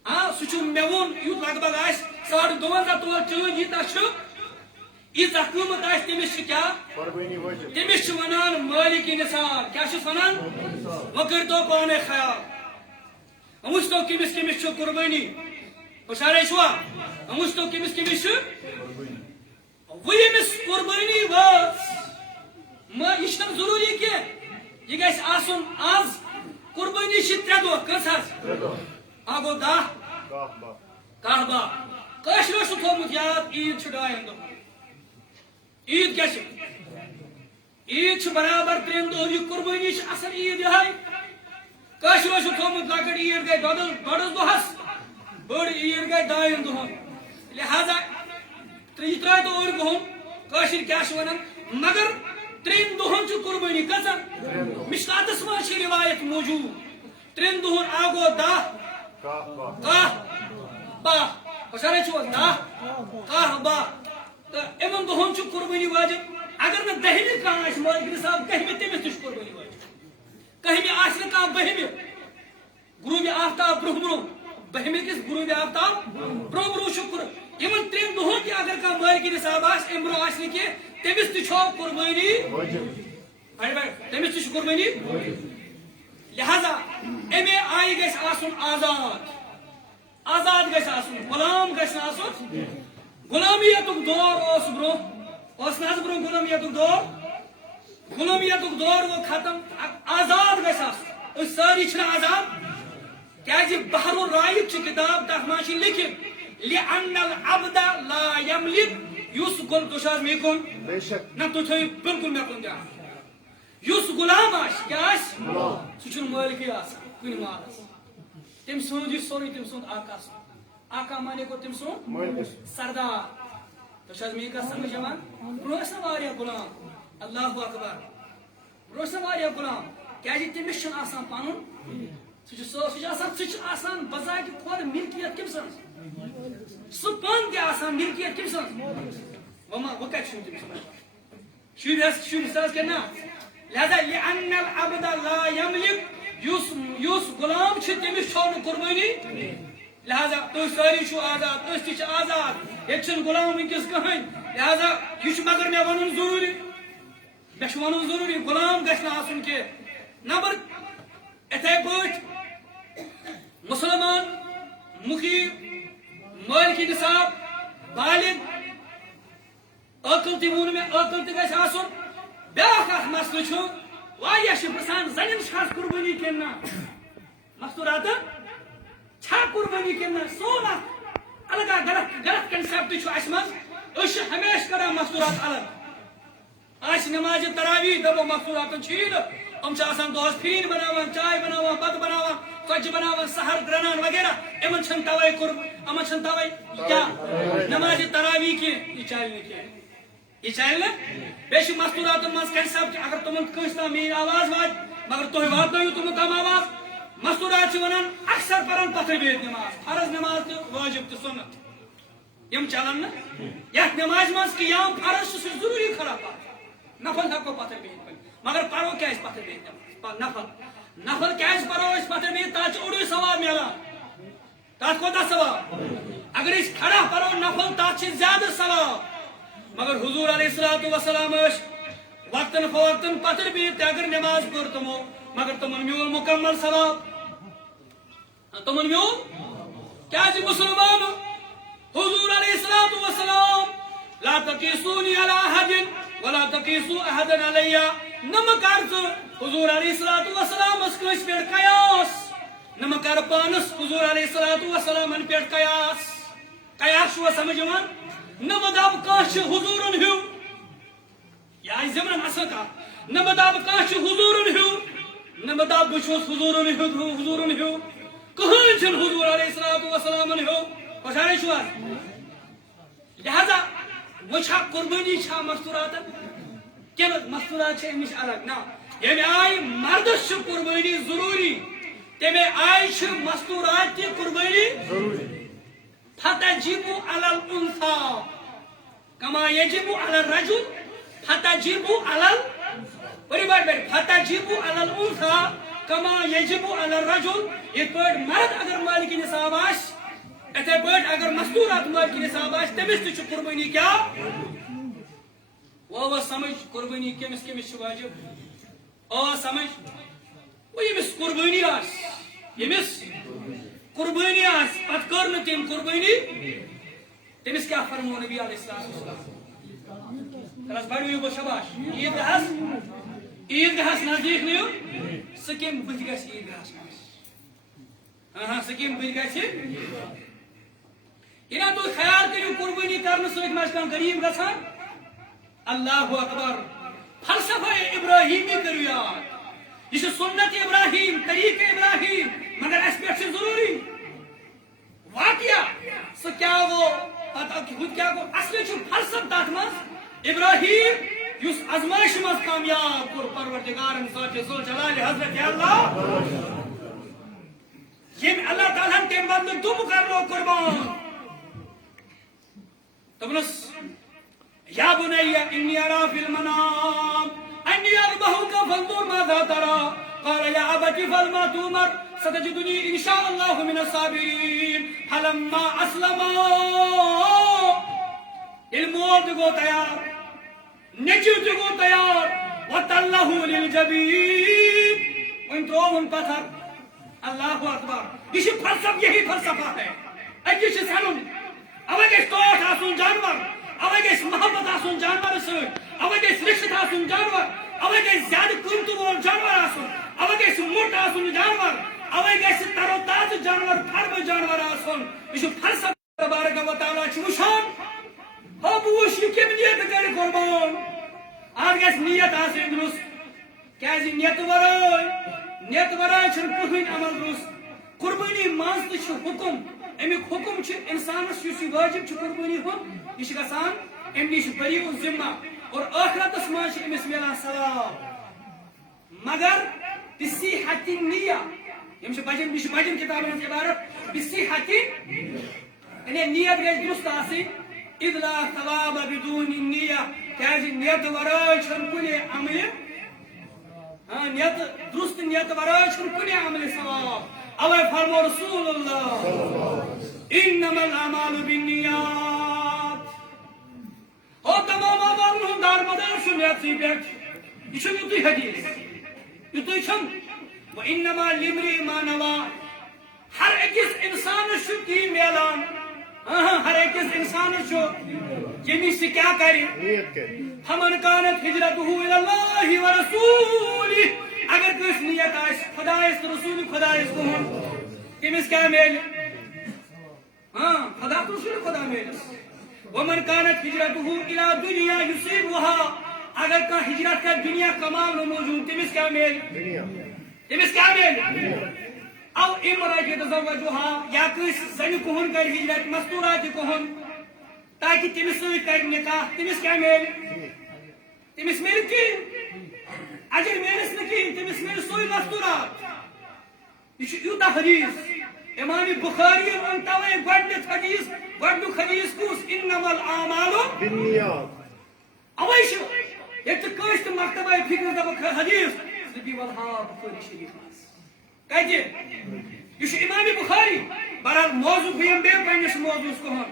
ہاں سُہ چھُ مےٚ ووٚن یُتھ لگ بگ آسہِ 52 تول چٲنٛدۍ ییٖژاہ چھُ ییٖژاہ قۭمت آسہِ تٔمِس چھُ کیٛاہ تٔمِس چھُ ونان مالک نصاب کیٛاہ چھُس ونان وۄنۍ کٔرۍتو پانے خیال وٕچھتو کٔمِس کٔمِس چھُ قربٲنی ہُشارے چھُوا وٕچھتو کٔمِس کٔمِس چھُ وۄنۍ ییٚمِس قربٲنی وٲژ یہِ چھُنہٕ ضروٗری کینٛہہ یہِ گژھِ آسُن آز قربٲنی چھِ 3 دۄہ کٔژ حظ اکھ گوٚو 10 کاہ باہ کٲشرو چھُ تھوٚومُت یاد عیٖد چھِ 2 دۄہن عیٖد کیٛاہ چھِ عیٖد چھِ برابر 3 دۄہن یہِ قربٲنی چھِ اصل عیٖد یِہے کٲشرو چھُ تھوٚومُت لۄکٕٹ عیٖد گٔے 2 دۄہس بٔڑ عیٖد گٔے 2 دۄہن لہذا یہِ ترٛٲیتو أڑۍ گوٚہُم کٲشِر کیٛاہ چھِ ونان مگر 3 دۄہن چھِ قربٲنی کٔژن مشکاتس منٛز چھِ روایت موجوٗد 3 دۄہن اکھ گوٚو 10 کاہ باہ ہُشارے چھُوا 10 کاہ باہ تہٕ یِمن دۄہن چھُ قربٲنی واجب اگر نہٕ 10مہِ کانٛہہ آسہِ مٲلِک نصاب 10مہِ تٔمِس تہِ چھُ قربٲنی واجب 10مہِ آسہِ نہٕ کانٛہہ 2ہمہِ غروٗبِ آفتاب برونٛہہ برونٛہہ 2ہمہِ کِس غروٗبِ آفتاب برونٛہہ برونٛہہ چھُ یِمن 3 دۄہن تہِ اگر کانٛہہ مٲلِک نصاب آسہِ امہِ برونٛہہ آسہِ نہٕ کینٛہہ تٔمِس تہِ چھو قربٲنی تٔمِس تہِ چھُ قربٲنی لہذا امے آیہِ گژھِ آسُن آزاد گژھِ آسُن غلام گژھِ نہٕ آسُن غلٲمیتُک دور اوس برونٛہہ اوس نہٕ حظ برونٛہہ غلٲمیتُک دور گوٚو ختم آزاد گژھِ آسُن أسۍ سٲری چھِنہٕ آزاد کیازِ بحر الرایق چھِ کِتاب تتھ منٛز چھِ لیکھِتھ لِأَنَّ الْعَبْدَ لَا يَمْلِكُ یُس تُہۍ چھِو حظ مےٚ کُن نہ تُہۍ تھٲیِو بِلکُل مےٚ کُن دھیان یس غلام کیا سہ مالکی کن مالس تم سند یہ سوری تم سند آقا آقا مانے کو تم سند سردار تو میری کت سمجھ برس نا غلام اللہ اکبر برس نا غلام کی تمس پن سہ بذات خود ملکیت کم سن سہ پن تہ ملکیت کم سن وہ کت شب نا لہذا لأن العبد لا يملك یس غلام تمس چھو قربانی لہذا تھی ساری آزاد تھی آزاد یہ غلام ونکس کہین لہذا یہ مگر مے ون ضروری مے ون ضروری غلام گھن کی نمبر اتھے پہ مسلمان مقیم مالکی نصاب بالغ عقل تہ وون مے عقل تہ گژھِ آسُن بیاکھ اکھ مسئلہ چھ پرسان زنن چھس قربانی کن مستورات چھا قربانی کن سون الگ غلط کنسپٹ اس مز ہمیشہ کران مستورات الگ نماز تراویح دپو مستورات دہس پھین بناوان چائے بناوان بت بناوان ژۄچہِ بناوان سحر رنان وغیرہ امن چھن توے امن چھن توے کیا نماز تراویح کی یہ چلے یہ چلے بیش مستورات مز کنسپٹ اگر تمن کس تام میری آواز وات مگر تھی واتنو تم تام آواز مستورات ونان اکثر پران پتھر بہت نماز فرض نماز تو واجب تو سنت یم چلان نا یتھ نماز مز قیام فرض سہ ضروری خراب نفل ہکو پتھر بہت مگر پرو کیا پتھر بہت نفل کیا پرو پتھر بہت تک اوڑ ثواب ملان تک کوتہ ثواب اگر اس کھڑا پرو نفل تک زیادہ ثواب مگر حضور علیہ الصلوۃ والسلام وقتاً فوقتاً پتھر بہت اگر نماز پڑھ تمو مگر تمن میول مکمل ثواب تمن میول کیا مسلمان حضور علیہ الصلوۃ والسلام لا تقیسونی علی احد ولا تقیسوا احدا علی نم کر حضور علیہ الصلوۃ والسلام کس پہ قیاس نم کر پانس حضور علیہ الصلوۃ والسلام پہ قیاس قیاس چھو سمجھ یوان نم دب کانچ حضورن ہیو یا زمن اصل کا نم دب کانچ حضورن ہیو نم دب بچوس حضورن ہیو کہن چھن حضور علیہ الصلوۃ والسلام ہیو خوشالی چھو لہذا وچھا قربانی چھا مستورات کن مستورات چھ امش الگ نا یعنی آئی مردس چھ قربانی ضروری تمہیں آئی چھ مستورات کی قربانی ضروری فتجب على الانثى كما يجب على الرجل فتجب على فتجب على الانثى كما يجب على الرجل یہ پٲٹھۍ مرد اگر مالکی نصاب آسہِ اتھے پٲٹھۍ اگر مستورات مالکی نصاب آسہِ تٔمِس تہِ چھُ قربانی کیا وہ سمجھ قربانی کمس کمس چھ واجب سمجھ وہ یمس قربانی آسہِ یمس قربانی آس پت کر نہ تم قربانی تمس کیا فرمو نبی علیہ السلام ترس بڑیو گو شباش عیدگاہس نزدیک نیو سکیم بت گژھِ عیدگاہس ہاں سکیم بت گژھِ یہ تو خیال کریو قربانی کرنے سۭتۍ ما چھُ غریب گژھان اللہ اکبر فلسفہ ابراہیمی کریو یاد یہ سنت ابراہیم طریق ابراہیم مگر اس پہ ضروری واقعہ سو کیا وہ کیا وہ اصلی چھو فلسف تات مز ابراہیم یس ازمائش مز کامیاب کور پروردگارن ذات ذو جلال حضرت اللہ یم اللہ تعالیٰ تم بدل تم کر لو قربان تبنس یا بنی انی ارا فی المنام انی اربحک فانظر ماذا ترى قال يا ابت افعل ما تؤمر ستجدني ان شاء الله من الصابرين فلما اسلم الموت گو تیار نچت گو تیار وتله للجبين وان تروون پتھر اللہ اکبر یہ فلسفہ یہی فلسفہ ہے اجی چھ سنن اوے گیس ٹوٹ آسن جانور اوے گیس محبت آسن جانور سے اوے گیس رشت آسن جانور اوے گیس زیادہ قیمت وول جانور آسن اوے گیس موٹ آسن جانور اوے گیس تر و تازہ جانور فرم جانور آسن یہ فلسفہ تبارک و تعالی چھ وشان ہو بوش یہ کیم نیت کر قربان آج گیس نیت آسن درست کیازِ نیت ورٲے چھُنہٕ کٕہٕنۍ عمل درست قربٲنی منٛز تہِ چھُ حُکم امیُک حُکم چھُ اِنسانس یُس یہِ وٲجِب چھُ قربٲنی ہُنٛد یہِ چھُ گژھان امہِ نِش بٔری ذمہ اور ٲخرتس منٛز چھُ أمِس مِلان ثواب مگر بِصِحَتِ النِّیَّہ یِم چھِ بَجن کِتابن ہٕنٛز عبارت بِصِحَتِ یعنی نیت گژھِ درست آسٕنۍ اِذ لا ثواب بدون النِّیَّہ کیازِ نیت ورٲے چھُنہٕ کُنہِ عملہِ نیت درست نیت ورٲے چھُنہٕ کُنہِ عملہِ ثواب اوے فرمو رسول اللہ انما الاعمال بالنیات او تمام اعمالن ہُنٛد دارمدار چھُ نیتسٕے پٮ۪ٹھ یہ چھُ یُتُے حدیث یُتُے چھُم وانما لامرئ ما نوى ہر أکِس انسانس چھُ تی میلان ہر أکِس انسانس چھُ ییٚمِس سُہ کیٛاہ کرِ نیت کرِ فمن كانت هجرته الى الله ورسوله اگر کٲنٛسہِ نیت آسہِ خۄدایس تہٕ رسوٗلِ خۄدایس کُن تٔمِس کیٛاہ میلہِ خۄدا تہٕ رسوٗلِ خۄدا میلس ومن كانت هجرته الى دنيا يصيبها اگر کانٛہہ ہجرت کرِ دنیا کماونہٕ موٗجوٗب تٔمِس کیٛاہ میلہِ دنیا تٔمِس کیٛاہ میلہِ او امرأة يتزوجها یا کٲنٛسہِ زنہِ کُہُن کرِ ہجرت مستوٗراتہِ کُہُن تاکہِ تٔمِس سۭتۍ کرِ نکاح تٔمِس کیٛاہ میلہِ تٔمِس میلہِ کِہیٖنۍ اگر میلس نہٕ کِہیٖنۍ تٔمِس میلہِ سُے مستوٗرات یہ چھُ یوٗتاہ حدیث امام بخاری ووٚن توے گۄڈٕنیُک حدیث کُس انما الاعمال بالنیات اوے چھُ ییٚتہِ کٲنٛسہِ تہِ مکتبے فکر دپکھ حدیث ژٕ دِ ولہا بخاری شریف منٛز کتہِ یہ چھُ امام بخاری بہرحال موضوع بہٕ یِمہٕ بیٚیہِ پننِس موضوعس کُن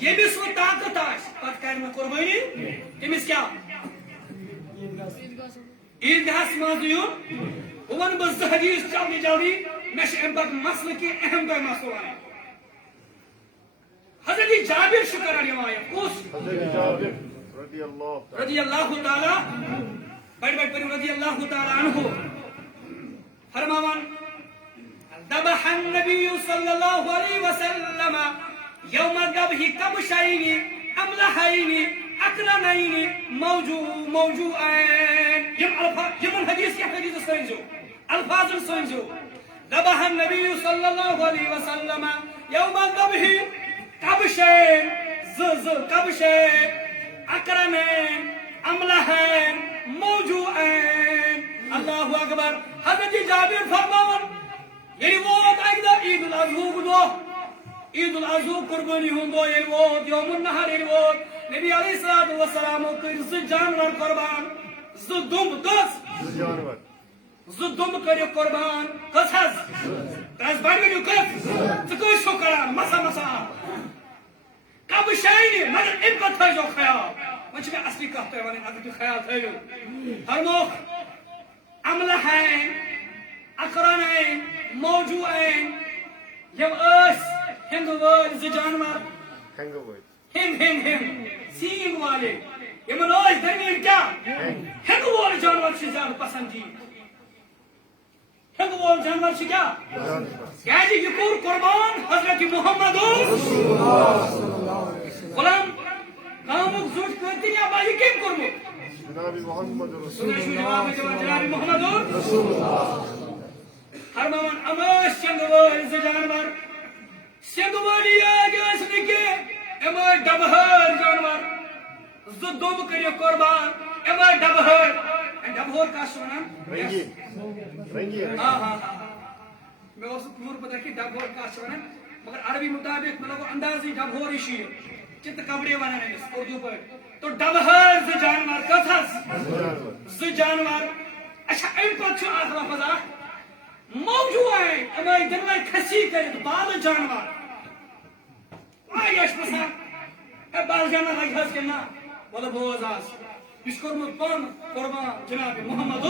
ییٚمِس وۄنۍ طاقت آسہِ پتہٕ کرِ نہٕ قربٲنی تٔمِس کیٛاہ عیٖدگاہس منٛز یُن بہٕ ونہٕ بہٕ زٕ حدیث جلدی مےٚ چھُ امہِ پتہٕ مسلہٕ کہِ اہم تۄہہِ مسلہٕ ونٕنۍ حضرت جابر چھُ کران روایت کُس حضرت جابر رضی اللہ رضی اللہ تعالیٰ بڑِ پٔرِو رضی اللہ تعالیٰ عنہ فرماوان ذبح النبي صلى الله عليه وسلم يوم الذبح كبشين أملحين أقرنين موجوعين يمن حديث يا حديث سنجو الفاظ سنجو ذبح النبي صلى الله عليه وسلم يوم الذبح كبشين كبشين أقرنين أملحين موجوعين الله أكبر حضرت جابر فرماون ییٚلہِ ووت اکہِ دۄہ عید الاضحیٰ دۄہ عید الاضحیٰ قربٲنی ہُنٛد دۄہ ییٚلہِ ووت یوم النحر ییٚلہِ ووت نبی علیہ الصلوۃ والسلامو کٔرۍ زٕ جانور قۄربان زٕ دُمب زٕ دُمب کٔرِکھ قۄربان کٔژ حظ ترٛس بڑٕ کٔژ ژٕ کٔژ چھُکھ کڑان مسا کبہٕ شاینہِ مگر اَمہِ پتہٕ تھٲیزیو خیال وۄنۍ چھِ مےٚ اصلی کتھ تۄہہِ ونٕنۍ اگر تُہۍ خیال تھٲیِو فرموکھ عملہین اقرنین موجوعین یِم ٲسۍ ہٮ۪نٛگہٕ وٲلۍ زٕ جانور ہنگہٕ وٲلۍ ہٮ۪نٛگ سیٖنگ والے یِمن ٲسۍ درمیٖن کیٛاہ ہٮ۪نٛگہٕ وول جانور چھِ زیادٕ پسنٛدیٖد ہٮ۪نٛگہٕ وول جانور چھِ کیٛاہ کیٛازِ یہِ کوٚر قۄربان حضرت محمد غلام قامُک زیُٹھ کۭتِن یا با یہِ کٔمۍ کوٚرمُت جناب محمد رسول تُہۍ چھِو جواب دِوان جناب محمد فرماوان یِم ٲسۍ سنٛگہٕ وٲلۍ زٕ جانور سنٛگہٕ وٲلی یٲتۍ ٲسۍ نہٕ کینٛہہ یِم ٲسۍ ڈبہٕ ہٲرۍ جانور زٕ دُمب کٔرِکھ قۄربان یِم ٲسۍ ڈبہٕ ہٲرۍ ڈبہٕ ہور کَس چھِ وَنان رنگیٖن مےٚ اوس نہٕ پوٗرٕ پتہ کہِ ڈبہٕ ہور کَس چھِ وَنان مگر عربی مُطابق مےٚ لوٚگ اندازٕے ڈبہٕ ہورٕے چھُ یہِ چِتہٕ کپڑے وَنان أمِس اُردو پٲٹھۍ تو ڈبہٕ ہٲرۍ زٕ جانور کٔژ حظ زٕ جانور اچھا اَمہِ پتہٕ چھُ اکھ لفظ اکھ موجوعین یِم ٲسۍ دۄنوَے کھسی کٔرِتھ بالہٕ جانور واریاہ چھُ پرٛژھان ہے بالہٕ جانور لگہِ حظ کِنہٕ نہ وَلہٕ بوز آز یہِ چھُ کوٚرمُت پانہٕ قۄربان جناب محمد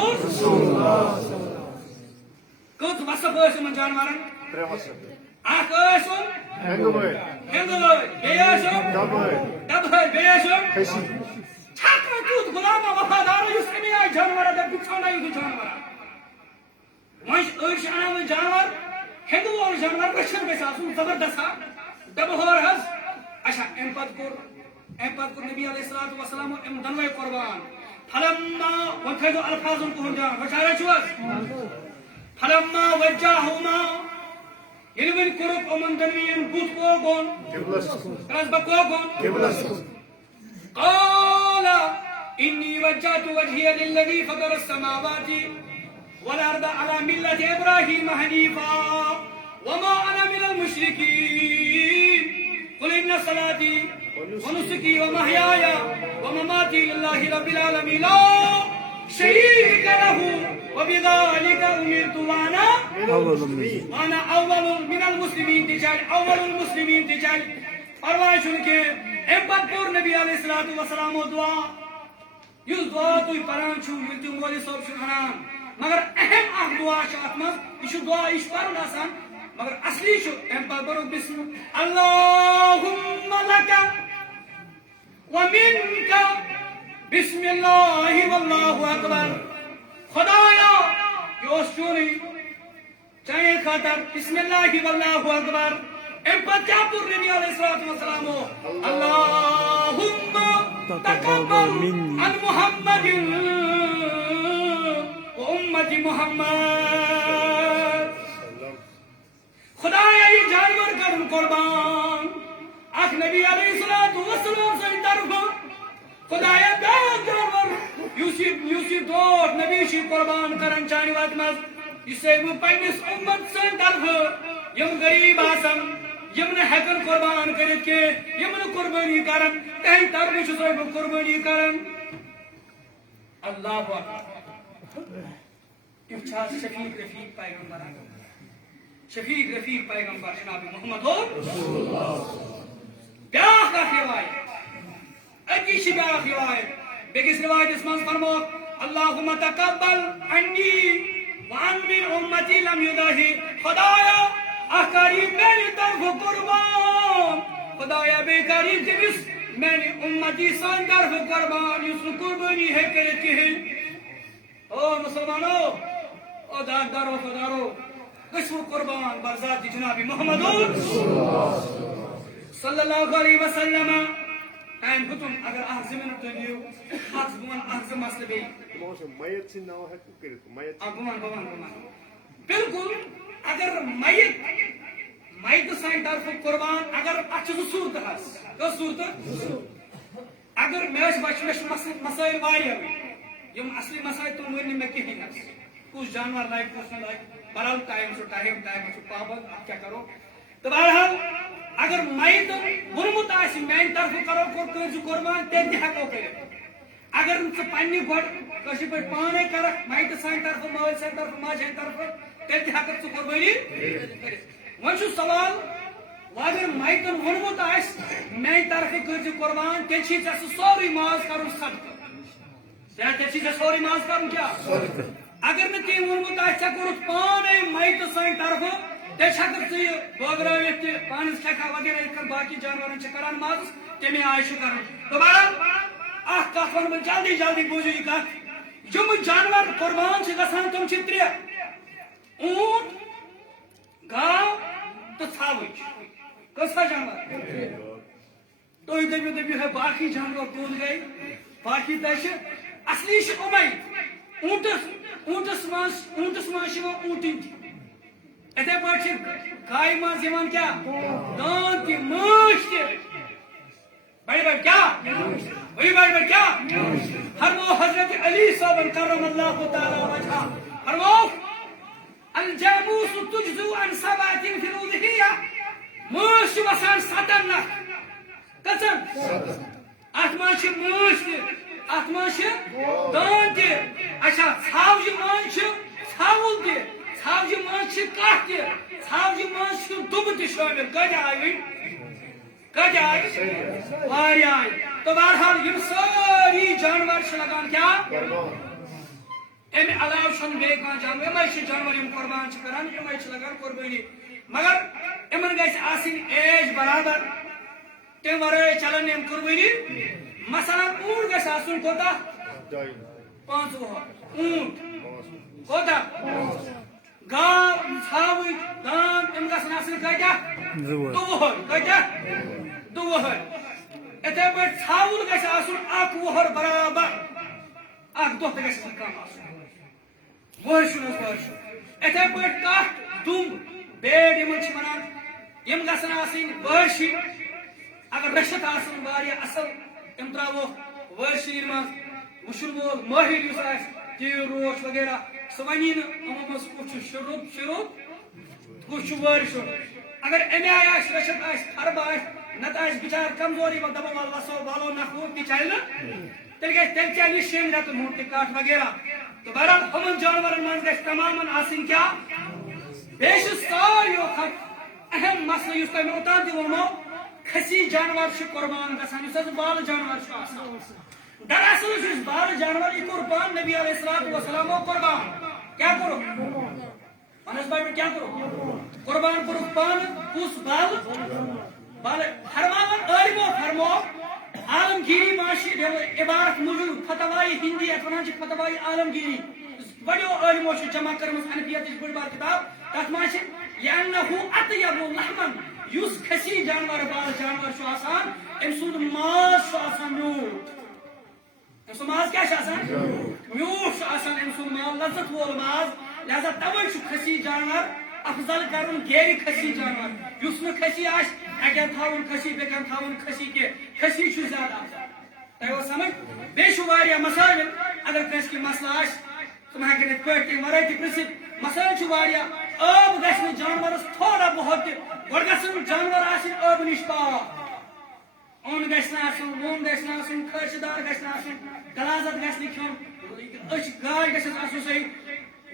کٔژ وصف ٲسۍ یِمن جانورن ترٛےٚ وصف اکھ ٲسۍ ہنگہٕ وٲلۍ ہٮ۪نٛگہٕ وٲلۍ بیٚیہِ ٲسۍ ڈبہٕ وٲلۍ ڈبہٕ ہٲرۍ بیٚیہِ ٲسۍ کھسی چھا کانٛہہ تیُتھ غلامہ وفادار یُس اَمے آیہِ جانورا دپہِ بہٕ ژھانڈا یِتھُے جانورا وۄنۍ چھِ أڑۍ چھِ اَنان وۄنۍ جانور ہٮ۪نٛگہٕ وول جانور رٔچھِتھ گژھِ آسُن زبردست ڈبہٕ ہور حظ اچھا اَمہِ پتہٕ کوٚر نبی علیہ الصلوۃ والسلامو یِم دۄنوَے قۄربان فلما وكذو الفاظ القرآن وشارع شوز فلما وجههما يلوين كروب أمن دنيين بوت كوغون Kıblası. Class بكوغون Kıblası. قال إني وجهت وجهي للذي فطر السماوات والأرض على ملة إبراهيم حنيفا وما أنا من المشركين قل إن صلاتي ونسكي ومحياي ومماتي لله رب العالمين لا شريك له وبذلك أمرت وأنا أول من المسلمين تجعل أول المسلمين تجعل فرمائے چھو کہ ایم پور نبی علیہ الصلوۃ والسلام دعا یس دعا تھی پران چھو ملتی مولی صاحب چھو ہنان مگر اہم اخ دعا چھ ات مز یہ دعا یہ پرن آسان مگر اصلی چھو ایم پور بسم اللهم لك ومنك بسم الله والله اکبر خدایا یہ چونی چاہے خاطر بسم اللہ واللہ اکبر ام پور نبی علیہ الصلوۃ والسلام اللهم تقبل عن محمد وامت محمد خدایا یہ جانور کرن قربان اخ نبی علیہ الصلوۃ والسلام سے طرف خدایا جانور یوسف دور نبی شی قربان کرن چانی وات مز اسے وہ پنس امت سے طرف یم غریب آسن یمن ہیکن قربان کرت کے یمن قربانی کرن تہن طرف سے قربانی کرن اللہ اکبر تیچھا شفیق رفیق پیغمبر شفیق رفیق پیغمبر جناب محمد ہو بیاخ کا روایت اکی شی بیاخ روایت بیکس روایت اس من فرمو اللہم تقبل عنی وعن من امتی لم یدہی خدایا اخکاری میں نے طرف قربان خدایا بے قریب جبس میں نے امتی سان طرف قربان یس قربانی ہے کرت کے ہیں او مسلمانو او داردارو خدارو قسم قربان برزاد جناب محمد صلی اللہ علیہ وسلم ٹائم ختم اگر احض منت دیو احض بمان احض مسئلہ بھی Mayet sin nav hekku kerit. Mayet. بمان بالکل اگر میت سائن طرف قربان اگر اچھا صورت ہے کس صورت اگر میں بچ مسائل واریاہ یم اصلی مسائل تم ورنہ میں کہیں نہ کچھ جانور لائک کچھ نہ لائک بہرحال ٹائم پابند اب کیا کرو تو بہرحال اگر میت ورمت آسی میان طرف کرو قربان تیل تہ ہیکو کرت اگر پنہ گۄڈ کٲشِر پٲٹھۍ پانے کرکھ میت سانہِ طرف مٲلۍ سٕنٛدِ طرف ماجہِ ہٕنٛدِ طرف تیل تہ ہیککھ ژٕ قربٲنی کٔرِتھ وۄنۍ چھُ سوال اگر میتن ووٚنمُت آسہِ میانہِ طرفہٕ کٔرزِ قربان تیٚلہِ چھی ژےٚ سُہ سورُے ماز کرُن صدقہٕ تیٚلہِ چھی ژےٚ سورُے ماز کرُن کیٛاہ اگر نہٕ تٔمۍ ووٚنمُت آسہِ ژےٚ کوٚرُتھ پانے میتہٕ سانہِ طرفہٕ تیٚلہِ چھککھ ژٕ یہِ بٲگرٲوِتھ تہِ پانس کھٮ۪کھا وغیرہ یِتھ کٔنۍ باقٕے جانورن چھِ کران مازس تمے آیہِ چھُ کرُن تہٕ بہرحال اکھ کتھ ونہٕ بہٕ جلدی جلدی بوٗزِو یہِ کتھ یِم جانور قربان چھِ گژھان تِم چھِ ترٛےٚ اونٹ گاو تہٕ ژھاوٕج کٔژ جانور تُہۍ دٔپِو ہے باقٕے جانور کوٚت گٔے باقٕے تہِ چھِ اصلی چھِ یِمے اونٹس منٛز چھِ یِوان اونٹِنۍ تہِ اِتھے پٲٹھۍ چھِ گایہِ منٛز یِوان کیٛاہ داند تہِ مٲنٛچھ تہِ بڑِ بڑِ کیٛاہ بڑِ بڑِ کیٛاہ فرمو حضرت علی صٲبن کرم اللہ تعالیٰ وجہہ فرمو الجاموس تجزو عن سبعة في الأضحية مٲنٛچھ چھِ وسان 7 نکھ کٔژن اتھ منٛز چھِ مٲنٛچھ تہِ اتھ منٛز چھِ داند تہِ اچھا ژھاوجہِ منٛز چھِ ژھاوُل تہِ ژھاوجہِ منٛز چھِ کٹھ تہِ ژھاوجہِ منٛز چھِ دُبہٕ تہِ شٲمِل کۭتیاہ آیہِ وۄنۍ کۭتیاہ آیہِ واریاہ آیہِ تو بہرحال یم سٲری جانور چھِ لگان کیٛاہ امہِ علاوٕ چھُنہٕ بیٚیہِ کانٛہہ جانور یِمے چھِ جانور یِم قربان چھِ کران یِمے چھِ لگان قربٲنی مگر یِمن گژھِ آسٕنۍ ایج برابر تمہِ ورٲے چلن یِم قربٲنی مثلاً اونٹ گژھِ آسُن کوتاہ 5 وُہر اونٹ کوتاہ گاو ژھاوٕج داند یِم گژھن آسٕنۍ کۭتیاہ 2 وُہر کۭتیاہ 2 وُہر اِتھے پٲٹھۍ ژھاوُل گژھِ آسُن 1 وُہر برابر اخ دۄہ تہِ گژھِ نہٕ کم آسُن وٲرشُن حظ وٲرشُن اِتھے پٲٹھۍ کٹھ دُمب بیڈ یِمن چھِ ونان یِم گژھن آسٕنۍ وٲرشِنۍ اگر رٔچھِتھ آسن واریاہ اصل تِم تراووکھ وٲرشِنۍ منٛز وٕچھن وول مٲہِر یُس آسہِ تیٖر روش وغیرہ سُہ ونی نہٕ یِمو منٛز کُس چھُ شروٗب کُس چھُ وٲرشُن اگر امہِ آیہِ آسہِ رٔچھِتھ آسہِ خرب آسہِ نتہٕ آسہِ بِچار کمزوری وۄنۍ دپو وَلہٕ وسو والو نکھوو تہِ چلہِ نہٕ تیٚلہِ چلہِ یہِ شیٚن رٮ۪تن ہُنٛد تہِ کٹھ وغیرہ تہٕ بہرحال یِمن جانورن منٛز گژھِ تمامن آسٕنۍ کیاہ بیٚیہِ چھُ ساروِیو کھۄتہٕ اہم مسلہٕ یُس تۄہہِ مےٚ اوٚتام تہِ ووٚنمو کھسی جانور چھُ قۄربان گژھان یُس حظ بالہٕ جانور چھُ آسان دراصل چھُ یُس بالہٕ جانور یہِ کوٚر پان نبی علیہ الصلوۃ والسلامو قۄربان کیاہ کوٚرُکھ ون حظ بھائی کیاہ کوٚرُکھ قۄربان کوٚرُکھ پانہٕ کُس بالہٕ فرماون عٲلمو فرمو عالمگیری ماشی عبارت موجود فتوائی ہندی یتھ ونان چھِ فتوائی عالمگیری بڑیو عٲلمو چھِ جمع کٔرمٕژ حنفیتٕچ بٔڑ بار کتاب تتھ منٛز چھِ لأنه اطیب لحمن یُس کھسی جانور بالہٕ جانور چھُ آسان أمۍ سُنٛد ماز چھُ آسان میوٗٹھ أمۍ سُنٛد ماز کیاہ چھُ آسان میوٗٹھ چھُ آسان أمۍ سُنٛد ماز لذت وول ماز لہذا توے چھُ کھسی جانور افضل کرُن گیرِ کھسی جانور یُس نہٕ کھسی آسہِ اکیاہ تھاوُن کھسی بیٚکن تھاوُن کھسی کینٛہہ کھسی چھُ زیادٕ آسان تۄہہِ اوس سمجھ بیٚیہِ چھُ واریاہ مسٲیِل اگر کٲنٛسہِ کینٛہہ مسلہٕ آسہِ تِم ہیٚکن یِتھ پٲٹھۍ تمہِ ورٲے تہِ پرژھِتھ مسٲیِل چھِ واریاہ آب گژھِ نہٕ جانورس تھوڑا بہت تہِ گۄڈٕ گژھن جانور آسٕنۍ آبہٕ نِش پاک اوٚن گژھِ نہٕ آسُن ووٚن گژھِ نہٕ آسُن خٲرشہِ دار گژھِ نہٕ آسُن غلازت گژھِ نہٕ کھیوٚن أچھ گاش گژھٮ۪س آسُن صحیح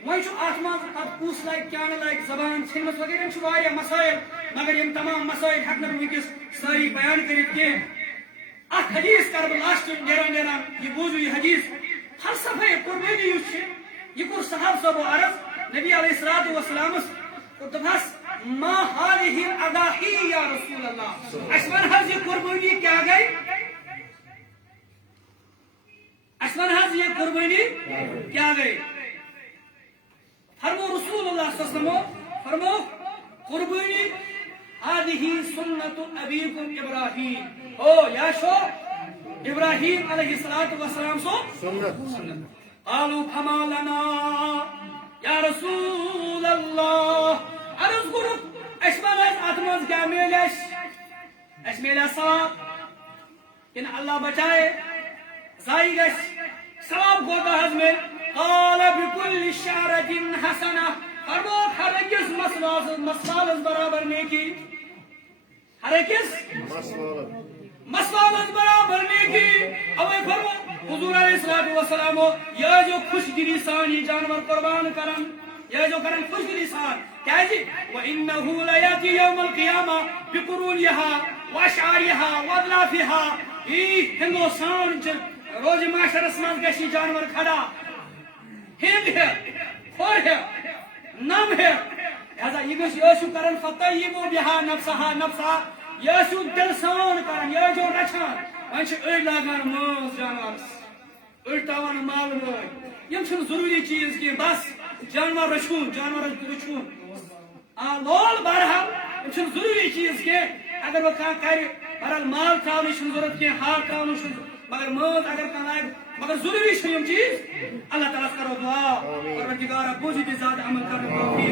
وۄنۍ چھُ اتھ منٛز پتہٕ کُس لگہِ کیاہ نہٕ لگہِ زبان ژھیٚنمٕژ وغیرہ چھِ واریاہ مسٲیِل مگر یِم تمام مسٲیِل ہٮ۪کہٕ نہٕ بہٕ وٕنکیٚس سٲری بیان کٔرِتھ کینٛہہ اکھ حدیث کرٕ بہٕ لاسٹہٕ نیران یہِ بوٗزِو یہِ حدیث فلسفے قربٲنی یُس چھِ یہ کوٚر صحاب صٲبو عرض نبی علیہ الصلوۃ والسلامس دوٚپہس ما هذه الاضاحی یا رسول اللہ اَسہِ وَن حظ یہِ قربٲنی کیاہ گٔے اَسہِ وَن حظ یہِ قربٲنی کیاہ گٔے فرمو رسول اللہ صلی اللہ علیہ وسلم فرمو قربانی هذه سنت ابیکم ابراہیم او یا شو ابراہیم علیہ الصلوۃ والسلام سو سنت قالوا فما لنا یا رسول اللہ عرض کوٚرُکھ اَسہِ وَن حظ اتھ منٛز کیاہ میلہِ اَسہِ میلیا ثواب کِنہٕ اللہ بچایے ضایہِ گژھِ ثواب کوتاہ حظ میلہِ قال بكل شعرة حسنة فرمو ہر أکِس مسوالس برابر نیکی ہر أکِس مسوالس برابر نیکی اوے فرمو حضور علیہ الصلوۃ والسلام یہ جو خوش دلی سان یہ جانور قربان کرن یہ جو کرن خوش دلی سان کیازِ وانه لياتي يوم القيامة بقرونها واشعارها واضلافها ہندوستان روز معاشرس منٛز گژھِ یہِ جانور کھڑا ہند ہے کھور ہے نم ہے لہذا یہ گژھِ ٲسِو کران فطیبوا بها نفسها نفسها یہ ٲسِو دل سان کران یہ ٲسِو رچھان وۄنۍ چھِ أڑۍ لاگان ماز جانورس أڑۍ تاوان مال وٲلۍ یِم چھِنہٕ ضروٗری چیٖز کینٛہہ بس جانور رچھُن جانور رچھُن لول بہرحال یِم چھِنہٕ ضروٗری چیٖز کینٛہہ اگر وۄنۍ کانٛہہ کرِ بہرحال مال تراونٕچ چھُنہٕ ضروٗرت کینٛہہ ہاک تراونٕچ چھُنہٕ مگر ماز اگر کانٛہہ لاگہِ مگر ضروٗری چھِ یِم چیٖز اللہ تعالیٰ کرو دعا پروردگارا بوٗزِو تہِ زیادٕ عمل کرنُک توفیٖق